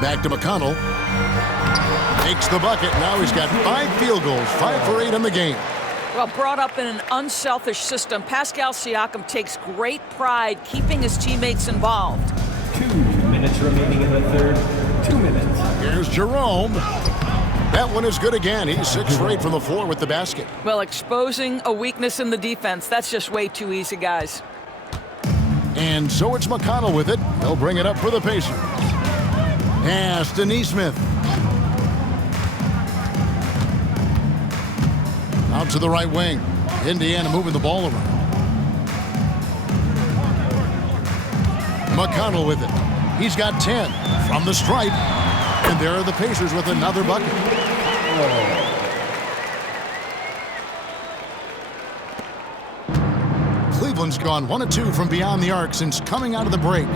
Back to McConnell. Makes the bucket. Now he's got 5 field goals, 5 for 8 in the game. Well, brought up in an unselfish system, Pascal Siakam takes great pride keeping his teammates involved. 2 minutes remaining in the third. 2 minutes. Here's Jerome. That one is good again. He's 6 for 8 from the floor with the basket. Well, exposing a weakness in the defense, that's just way too easy, guys. And so it's McConnell with it. He'll bring it up for the Pacers. Pass to Neesmith. Out to the right wing. Indiana moving the ball around. McConnell with it. He's got 10 from the stripe. And there are the Pacers with another bucket. Cleveland's gone 1 of 2 from beyond the arc since coming out of the break.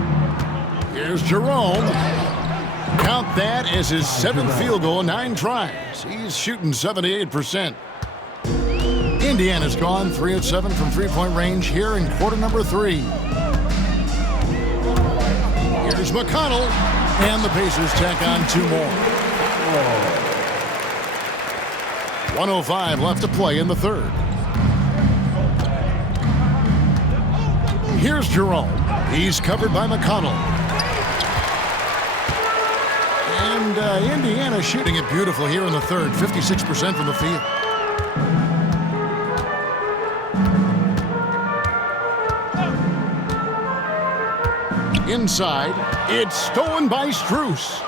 Here's Jerome. Count that as his 7th field goal in 9 tries. He's shooting 78%. Indiana's gone 3 of 7 from three-point range here in quarter number 3. Here's McConnell, and the Pacers tack on 2 more. 1:05 left to play in the third. Here's Jerome. He's covered by McConnell. And Indiana shooting it beautiful here in the third, 56% from the field. Inside, it's stolen by Strus.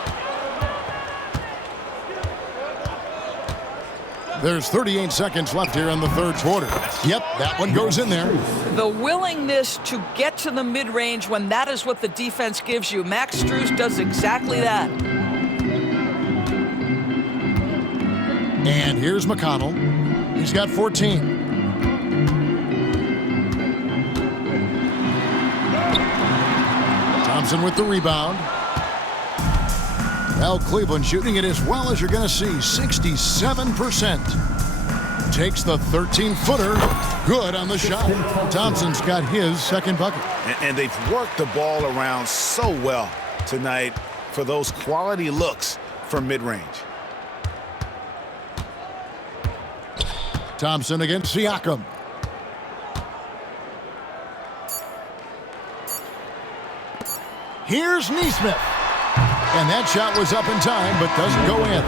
There's 38 seconds left here in the third quarter. Yep, that one goes in there. The willingness to get to the mid-range when that is what the defense gives you. Max Strus does exactly that. And here's McConnell. He's got 14. Thompson with the rebound. Well, Cleveland shooting it as well as you're going to see, 67%. Takes the 13-footer. Good on the shot. Thompson's got his second bucket. And they've worked the ball around so well tonight for those quality looks from mid-range. Thompson against Siakam. Here's Nesmith. And that shot was up in time, but doesn't go in.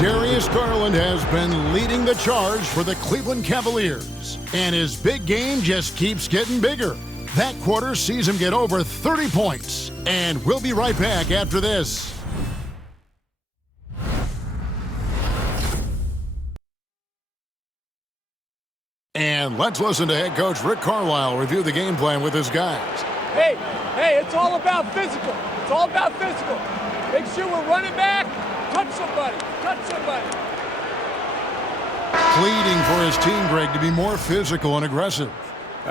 Darius Garland has been leading the charge for the Cleveland Cavaliers. And his big game just keeps getting bigger. That quarter sees him get over 30 points. And we'll be right back after this. And let's listen to head coach Rick Carlisle review the game plan with his guys. Hey, it's all about physical. It's all about physical. Make sure we're running back. Touch somebody. Pleading for his team, Greg, to be more physical and aggressive.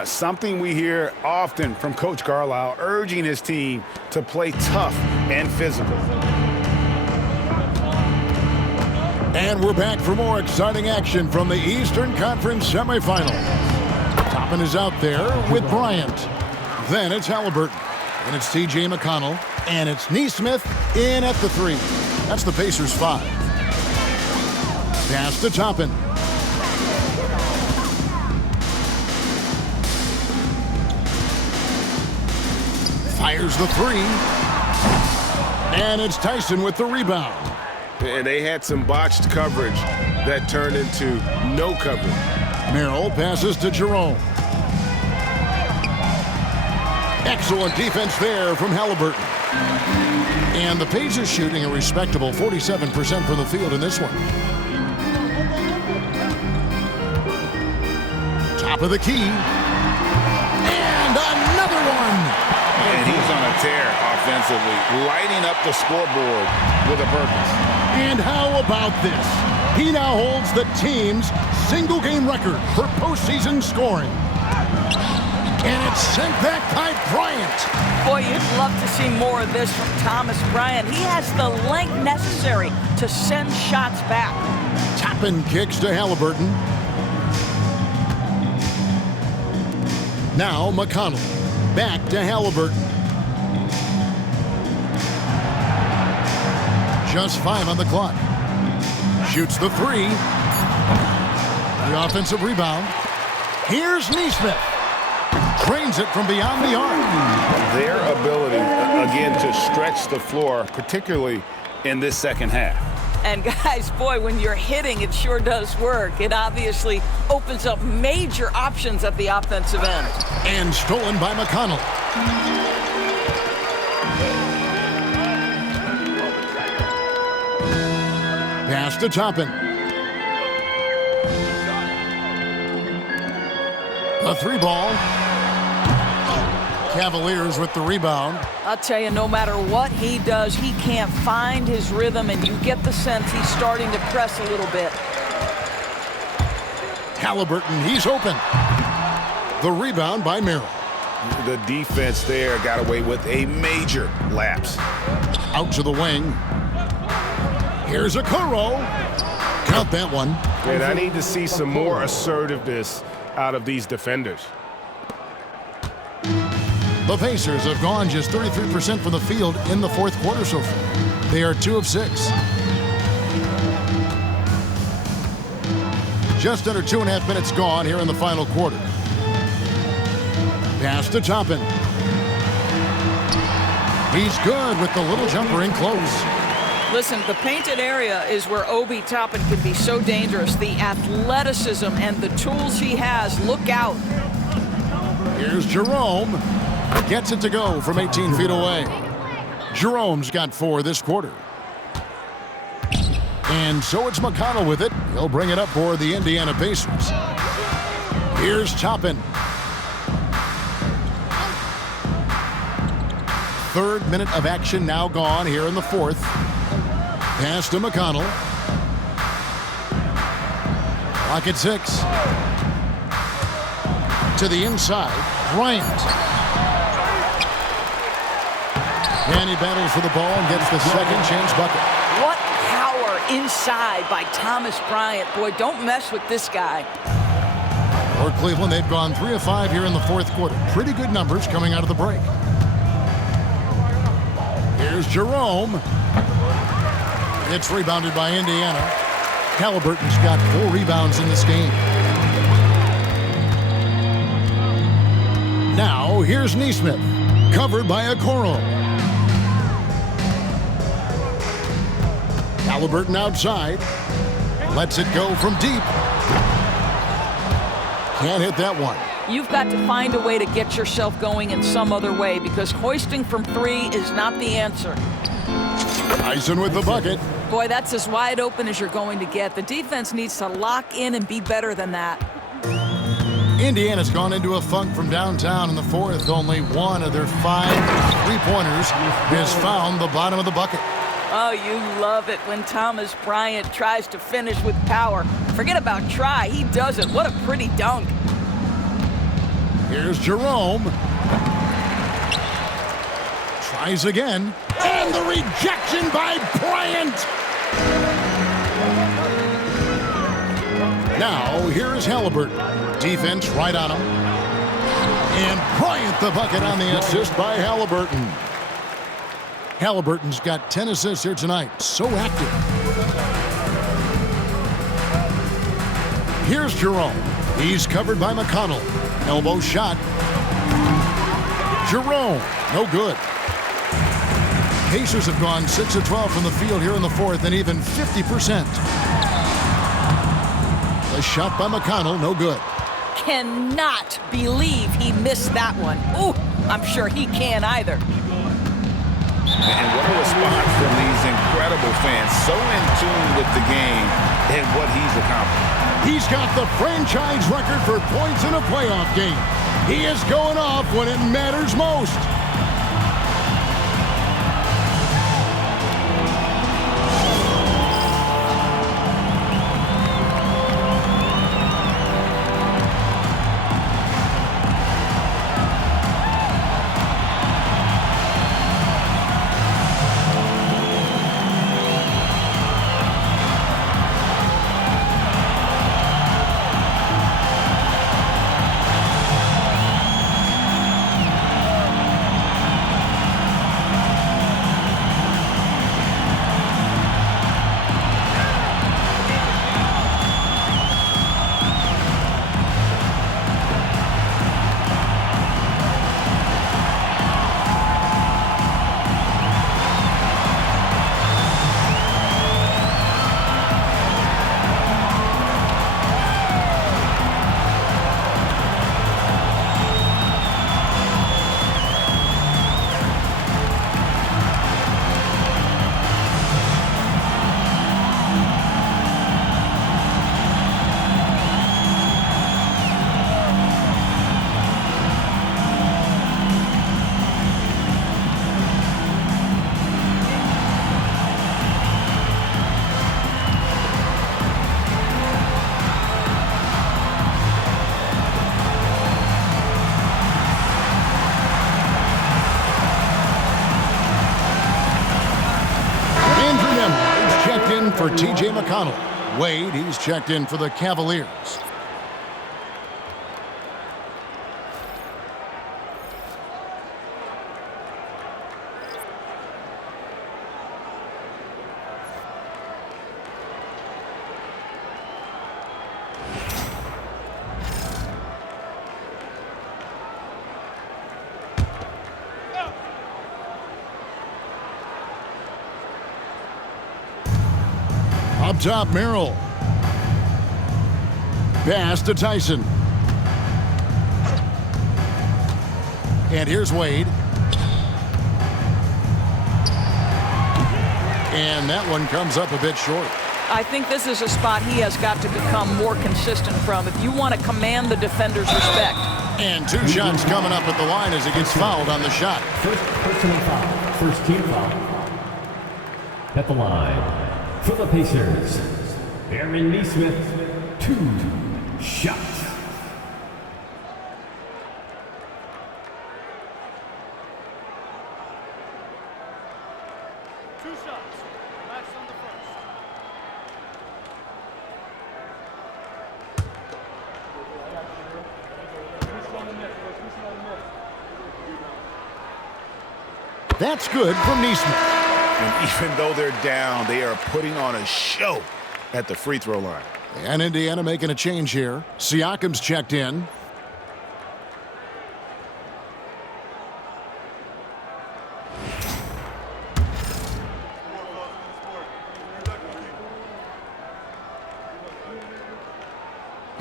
Something we hear often from Coach Carlisle, urging his team to play tough and physical. And we're back for more exciting action from the Eastern Conference Semifinals. Toppin is out there with Bryant. Then it's Halliburton. And it's T.J. McConnell. And it's Nesmith in at the 3. That's the Pacers' 5. Pass to Toppin. Fires the 3. And it's Tyson with the rebound. And they had some botched coverage that turned into no coverage. Merrill passes to Jerome. Excellent defense there from Halliburton. And the Pacers shooting a respectable 47% from the field in this one. Top of the key. And another one. And he's on a tear offensively, lighting up the scoreboard with a purpose. And how about this? He now holds the team's single-game record for postseason scoring. And it's sent back by Bryant. Boy, you'd love to see more of this from Thomas Bryant. He has the length necessary to send shots back. Toppin kicks to Halliburton. Now McConnell. Back to Halliburton. Just 5 on the clock. Shoots the 3. The offensive rebound. Here's Nesmith. Drains it from beyond the arc. Their ability, again, to stretch the floor, particularly in this second half. And guys, boy, when you're hitting, it sure does work. It obviously opens up major options at the offensive end. And stolen by McConnell. Pass to Toppin. A 3-ball. Cavaliers with the rebound. I'll tell you, no matter what he does, he can't find his rhythm, and you get the sense he's starting to press a little bit. Halliburton, he's open. The rebound by Merrill. The defense there got away with a major lapse. Out to the wing. Here's a Okoro. Count that one. And I need to see some more assertiveness out of these defenders. The Pacers have gone just 33% from the field in the fourth quarter so far. They are 2 of 6. Just under 2.5 minutes gone here in the final quarter. Pass to Toppin. He's good with the little jumper in close. Listen, the painted area is where Obi Toppin can be so dangerous. The athleticism and the tools he has. Look out. Here's Jerome. Gets it to go from 18 feet away. Jerome's got 4 this quarter. And so it's McConnell with it. He'll bring it up for the Indiana Pacers. Here's Toppin. Third minute of action now gone here in the fourth. Pass to McConnell. Clock at 6. To the inside. Bryant. And he battles for the ball and gets the second chance bucket. What power inside by Thomas Bryant. Boy, don't mess with this guy. For Cleveland, they've gone 3 of 5 here in the fourth quarter. Pretty good numbers coming out of the break. Here's Jerome. It's rebounded by Indiana. Halliburton's got 4 rebounds in this game. Now, here's Nesmith. Covered by Okoro. Halliburton outside. Lets it go from deep. Can't hit that one. You've got to find a way to get yourself going in some other way because hoisting from 3 is not the answer. Tyson with the bucket. Boy, that's as wide open as you're going to get. The defense needs to lock in and be better than that. Indiana's gone into a funk from downtown in the fourth. Only 1 of their 5 three-pointers has found the bottom of the bucket. Oh, you love it when Thomas Bryant tries to finish with power. Forget about try. He does it. What a pretty dunk. Here's Jerome. Tries again. And the rejection by Bryant. Now, here is Halliburton. Defense right on him. And Bryant the bucket on the assist by Halliburton. Halliburton's got 10 assists here tonight. So active. Here's Jerome. He's covered by McConnell. Elbow shot. Jerome. No good. Pacers have gone 6 of 12 from the field here in the fourth and even 50%. The shot by McConnell. No good. Cannot believe he missed that one. Ooh, I'm sure he can't either. And what a response from these incredible fans. So in tune with the game and what he's accomplished. He's got the franchise record for points in a playoff game. He is going off when it matters most. for T.J. McConnell. Wade, he's checked in for the Cavaliers. Up top, Merrill. Pass to Tyson. And here's Wade. And that one comes up a bit short. I think this is a spot he has got to become more consistent from if you want to command the defender's respect. And 2 shots coming up at the line as he gets fouled on the shot. First personal foul. First team foul. At the line. For the Pacers, Aaron Nesmith, 2 shots. Max on the first. That's good from Nesmith. And even though they're down, they are putting on a show at the free throw line. And Indiana making a change here. Siakam's checked in.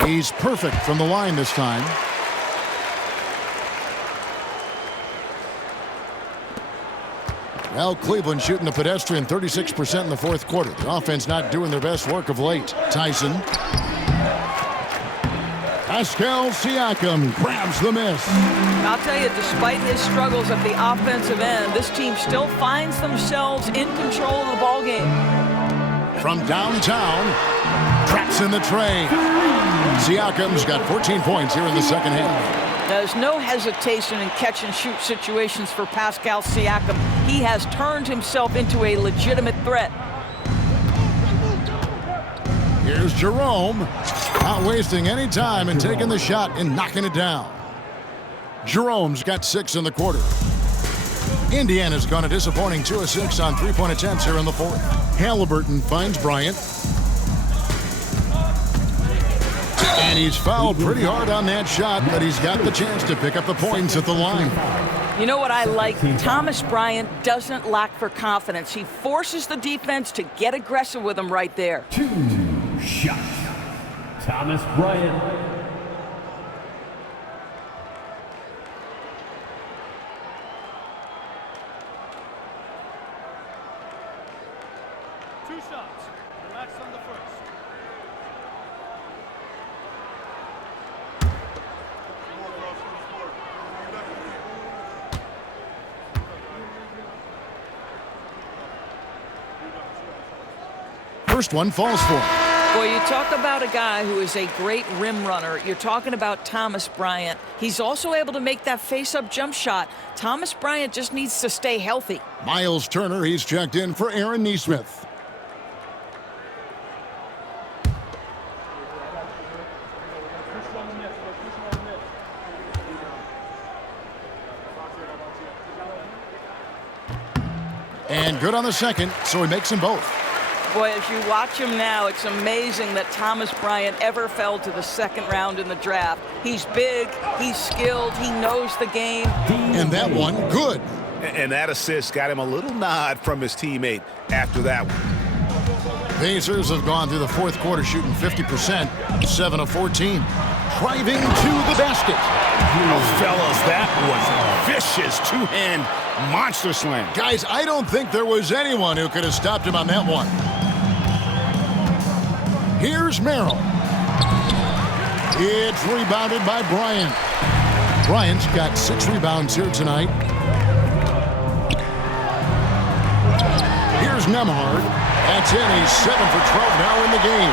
He's perfect from the line this time. Well, Cleveland shooting the pedestrian 36% in the fourth quarter. The offense not doing their best work of late. Tyson. Pascal Siakam grabs the miss. I'll tell you, despite his struggles at the offensive end, this team still finds themselves in control of the ball game. From downtown, traps in the tray. Siakam's got 14 points here in the second half. There's no hesitation in catch-and-shoot situations for Pascal Siakam. He has turned himself into a legitimate threat. Here's Jerome, not wasting any time and taking the shot and knocking it down. Jerome's got 6 in the quarter. Indiana's gone a disappointing 2 of 6 on three-point attempts here in the fourth. Halliburton finds Bryant. And he's fouled pretty hard on that shot, but he's got the chance to pick up the points at the line. You know what I like? Thomas Bryant doesn't lack for confidence. He forces the defense to get aggressive with him right there. 2 shots. Thomas Bryant. Max on the first. First one falls for him. Boy, you talk about a guy who is a great rim runner. You're talking about Thomas Bryant. He's also able to make that face-up jump shot. Thomas Bryant just needs to stay healthy. Miles Turner, he's checked in for Aaron Nesmith. And good on the second, so he makes them both. Boy, as you watch him now, it's amazing that Thomas Bryant ever fell to the second round in the draft. He's big, he's skilled, he knows the game. And that one, good. And that assist got him a little nod from his teammate after that one. Pacers have gone through the fourth quarter shooting 50%, 7 of 14. Driving to the basket. Oh, fellas, that was a vicious two-hand monster slam. Guys, I don't think there was anyone who could have stopped him on that one. Here's Merrill. It's rebounded by Bryant. Bryant's got 6 rebounds here tonight. Here's Nembhard. That's in. He's 7 for 12 now in the game.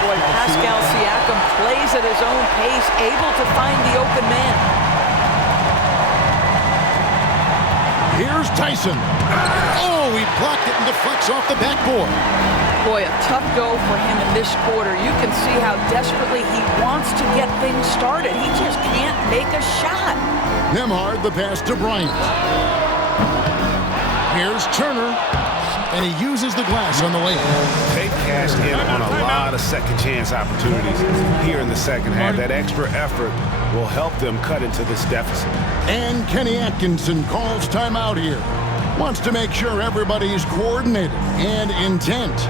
Boy, Pascal Siakam plays at his own pace, able to find the open man. Here's Tyson. Oh, he blocked it and deflects off the backboard. Boy, a tough go for him in this quarter. You can see how desperately he wants to get things started. He just can't make a shot. Nembhard, the pass to Bryant. Here's Turner, and he uses the glass on the layup. They've cashed in on a lot of second chance opportunities here in the second half. That extra effort will help them cut into this deficit. And Kenny Atkinson calls timeout here. Wants to make sure everybody's coordinated and intent.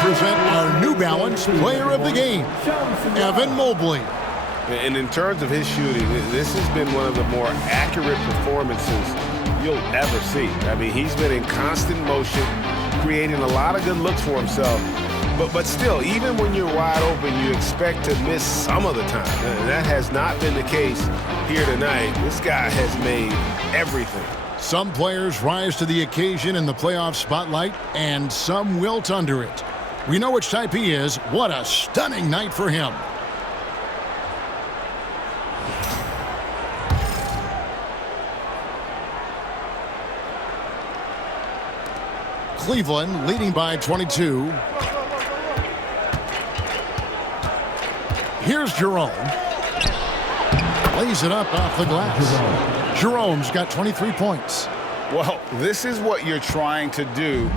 Present our New Balance Player of the Game, Evan Mobley. And in terms of his shooting, this has been one of the more accurate performances you'll ever see. I mean, he's been in constant motion, creating a lot of good looks for himself. But still, even when you're wide open, you expect to miss some of the time. And that has not been the case here tonight. This guy has made everything. Some players rise to the occasion in the playoff spotlight, and some wilt under it. We know which type he is. What a stunning night for him. Cleveland leading by 22. Here's Jerome. Lays it up off the glass. Jerome's got 23 points. Well, this is what you're trying to do.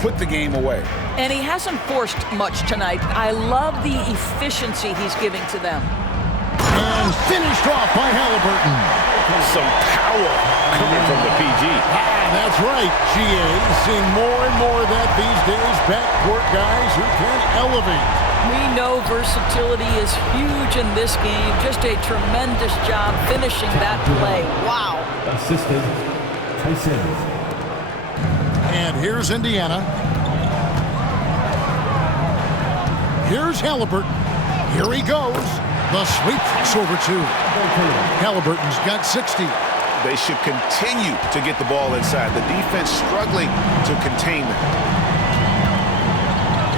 Put the game away. And he hasn't forced much tonight. I love the efficiency he's giving to them. And finished off by Halliburton. Some power coming from the PG. That's right, GA. Seeing more and more of that these days. Backcourt guys who can elevate. We know versatility is huge in this game. Just a tremendous job finishing that play. Wow. Assistant Tyson. And here's Indiana. Here's Halliburton. Here he goes. The sweep over two. Halliburton's got 60. They should continue to get the ball inside. The defense struggling to contain them.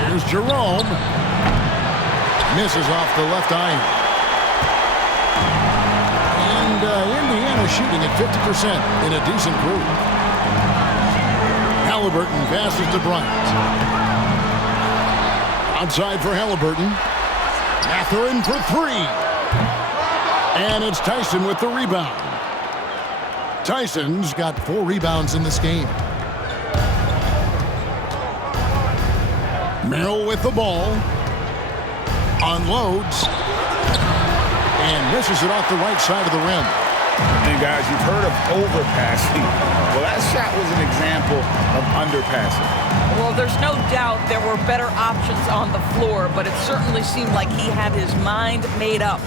Here's Jerome. Misses off the left iron. And Indiana shooting at 50% in a decent group. Halliburton passes to Bryant. Outside for Halliburton. Mathurin for three. And it's Tyson with the rebound. Tyson's got 4 rebounds in this game. Merrill with the ball. Unloads. And misses it off the right side of the rim. And guys, you've heard of overpassing. Well, that shot was an example of underpassing. Well, there's no doubt there were better options on the floor, but it certainly seemed like he had his mind made up.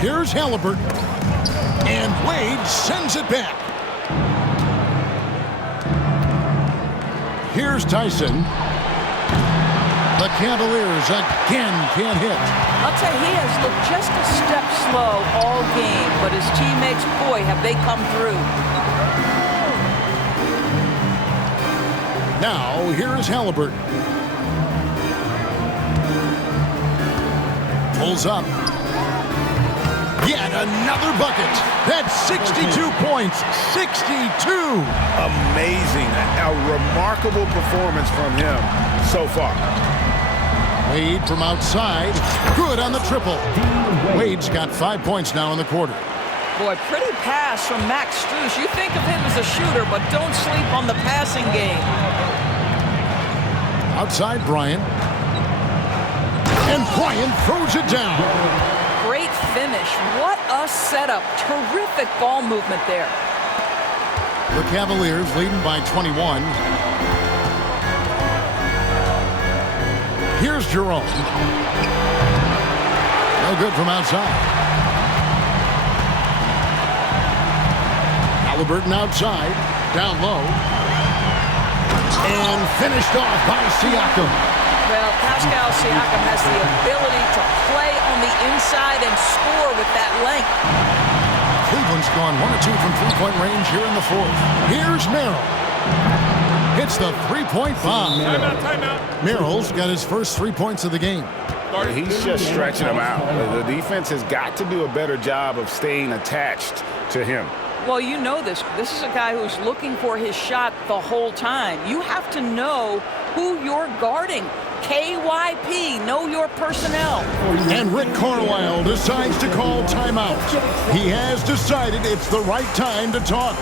Here's Halliburton. And Wade sends it back. Here's Tyson. The Cavaliers again can't hit. I'll tell you, he has looked just a step slow all game, but his teammates, boy, have they come through. Now, here is Halliburton. Pulls up. Yet another bucket. That's 62 points. 62. Amazing. A remarkable performance from him so far. Wade from outside. Good on the triple. Wade's got 5 points now in the quarter. Boy, pretty pass from Max Strus. You think of him as a shooter, but don't sleep on the passing game. Outside Bryant. And Bryant throws it down. Great finish. What a setup. Terrific ball movement there. The Cavaliers leading by 21. Here's Jerome. No good from outside. Halliburton outside. Down low. And finished off by Siakam. Well, Pascal Siakam has the ability to play on the inside and score with that length. Cleveland's gone 1 of 2 from three-point range here in the fourth. Here's Merrill. Hits the three-point bomb. Timeout. Merrill's got his first 3 points of the game. He's just stretching them out. The defense has got to do a better job of staying attached to him. Well, you know this. This is a guy who's looking for his shot the whole time. You have to know who you're guarding. KYP, know your personnel. And Rick Carlisle decides to call timeout. He has decided it's the right time to talk.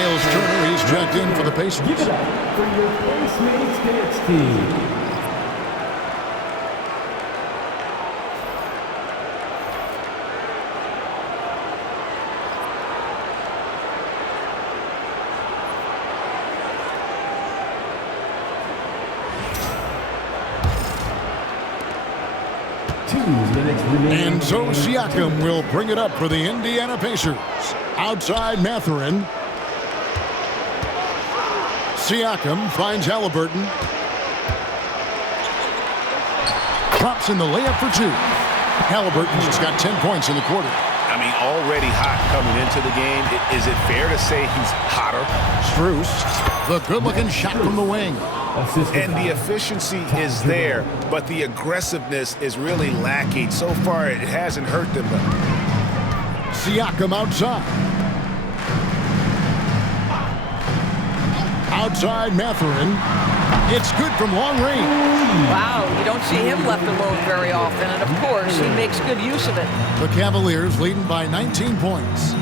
Miles Turner, he's checked in for the Pacers. Give it up for your Postmates dance team. And so Siakam will bring it up for the Indiana Pacers. Outside Mathurin. Siakam finds Halliburton. Drops in the layup for two. Halliburton's got 10 points in the quarter. I mean, already hot coming into the game. Is it fair to say he's hotter? Strus, the good-looking shot from the wing. And the efficiency is there, but the aggressiveness is really lacking. So far, it hasn't hurt them, though. Siakam outside. Outside Mathurin. It's good from long range. Wow, you don't see him left alone very often, and of course, he makes good use of it. The Cavaliers leading by 19 points.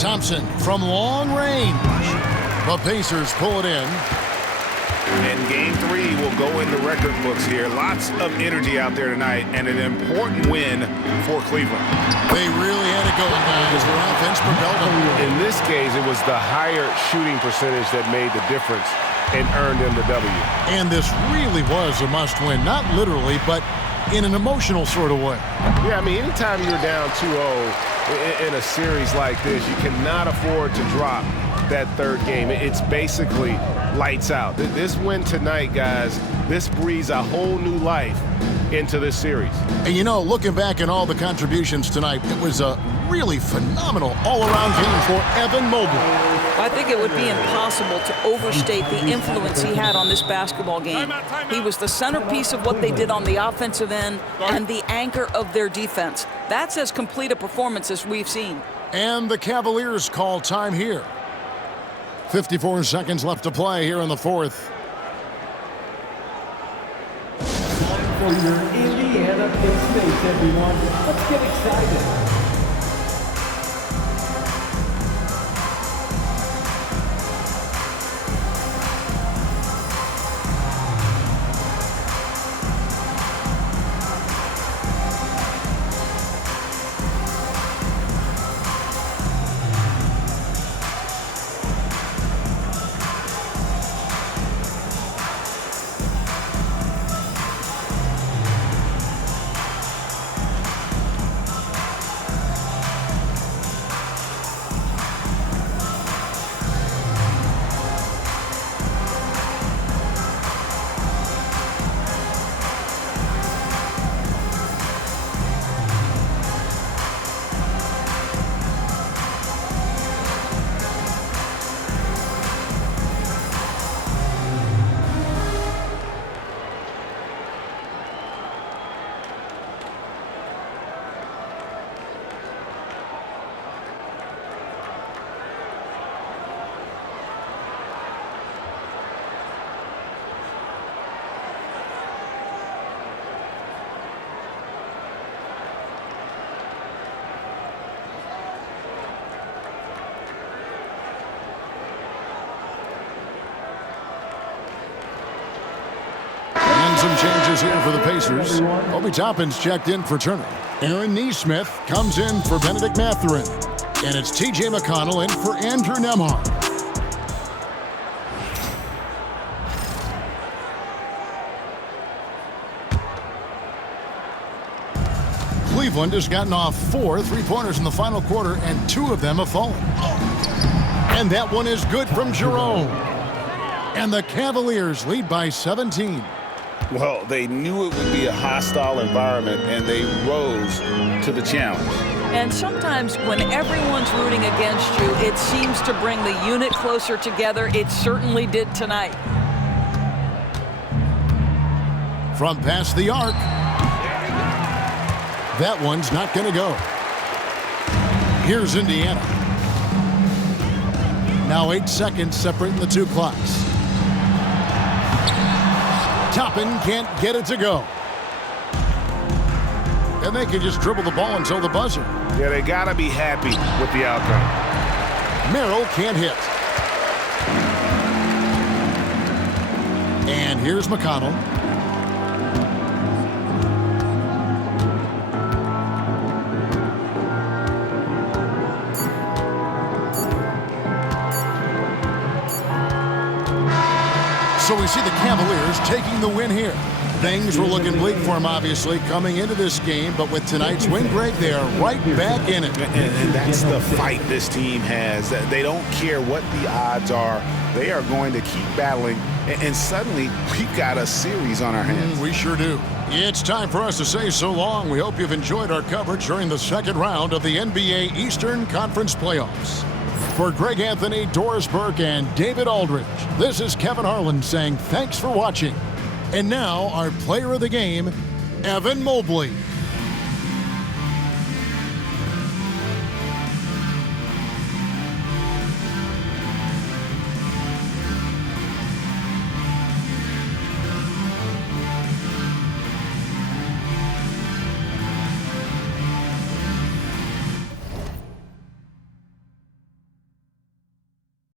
Thompson from long range. The Pacers pull it in. And Game 3 will go in the record books here. Lots of energy out there tonight, and an important win for Cleveland. They really had it going, guys. Their offense propelled them. In this case, it was the higher shooting percentage that made the difference and earned them the W. And this really was a must-win. Not literally, but in an emotional sort of way. Yeah, I mean, anytime you're down 2-0, in a series like this. You cannot afford to drop that third game. It's basically lights out. This win tonight, guys, this breathes a whole new life into this series. And you know, looking back at all the contributions tonight, it was a really phenomenal all-around game for Evan Mobley. I think it would be impossible to overstate the influence he had on this basketball game. He was the centerpiece of what they did on the offensive end and the anchor of their defense. That's as complete a performance as we've seen. And the Cavaliers call time here. 54 seconds left to play here in the fourth. Time for your Indiana Pistons, everyone. Let's get excited. Some changes here for the Pacers. Obi Toppin's checked in for Turner. Aaron Nesmith comes in for Bennedict Mathurin. And it's T.J. McConnell in for Andrew Nembhard. Cleveland has gotten off 4 3-pointers in the final quarter, and 2 of them have fallen. And that one is good from Jerome. And the Cavaliers lead by 17. Well, they knew it would be a hostile environment, and they rose to the challenge. And sometimes when everyone's rooting against you, it seems to bring the unit closer together. It certainly did tonight. From past the arc. That one's not going to go. Here's Indiana. Now 8 seconds separating the 2 clocks. Toppin can't get it to go. And they can just dribble the ball until the buzzer. Yeah, they got to be happy with the outcome. Merrill can't hit. And here's McConnell. So we see the Cavaliers taking the win here. Things were looking bleak for them, obviously, coming into this game. But with tonight's win, Greg, they are right back in it. And that's the fight this team has. They don't care what the odds are. They are going to keep battling. And suddenly, we've got a series on our hands. We sure do. It's time for us to say so long. We hope you've enjoyed our coverage during the second round of the NBA Eastern Conference Playoffs. For Greg Anthony, Doris Burke, and David Aldridge, this is Kevin Harlan saying thanks for watching. And now, our player of the game, Evan Mobley.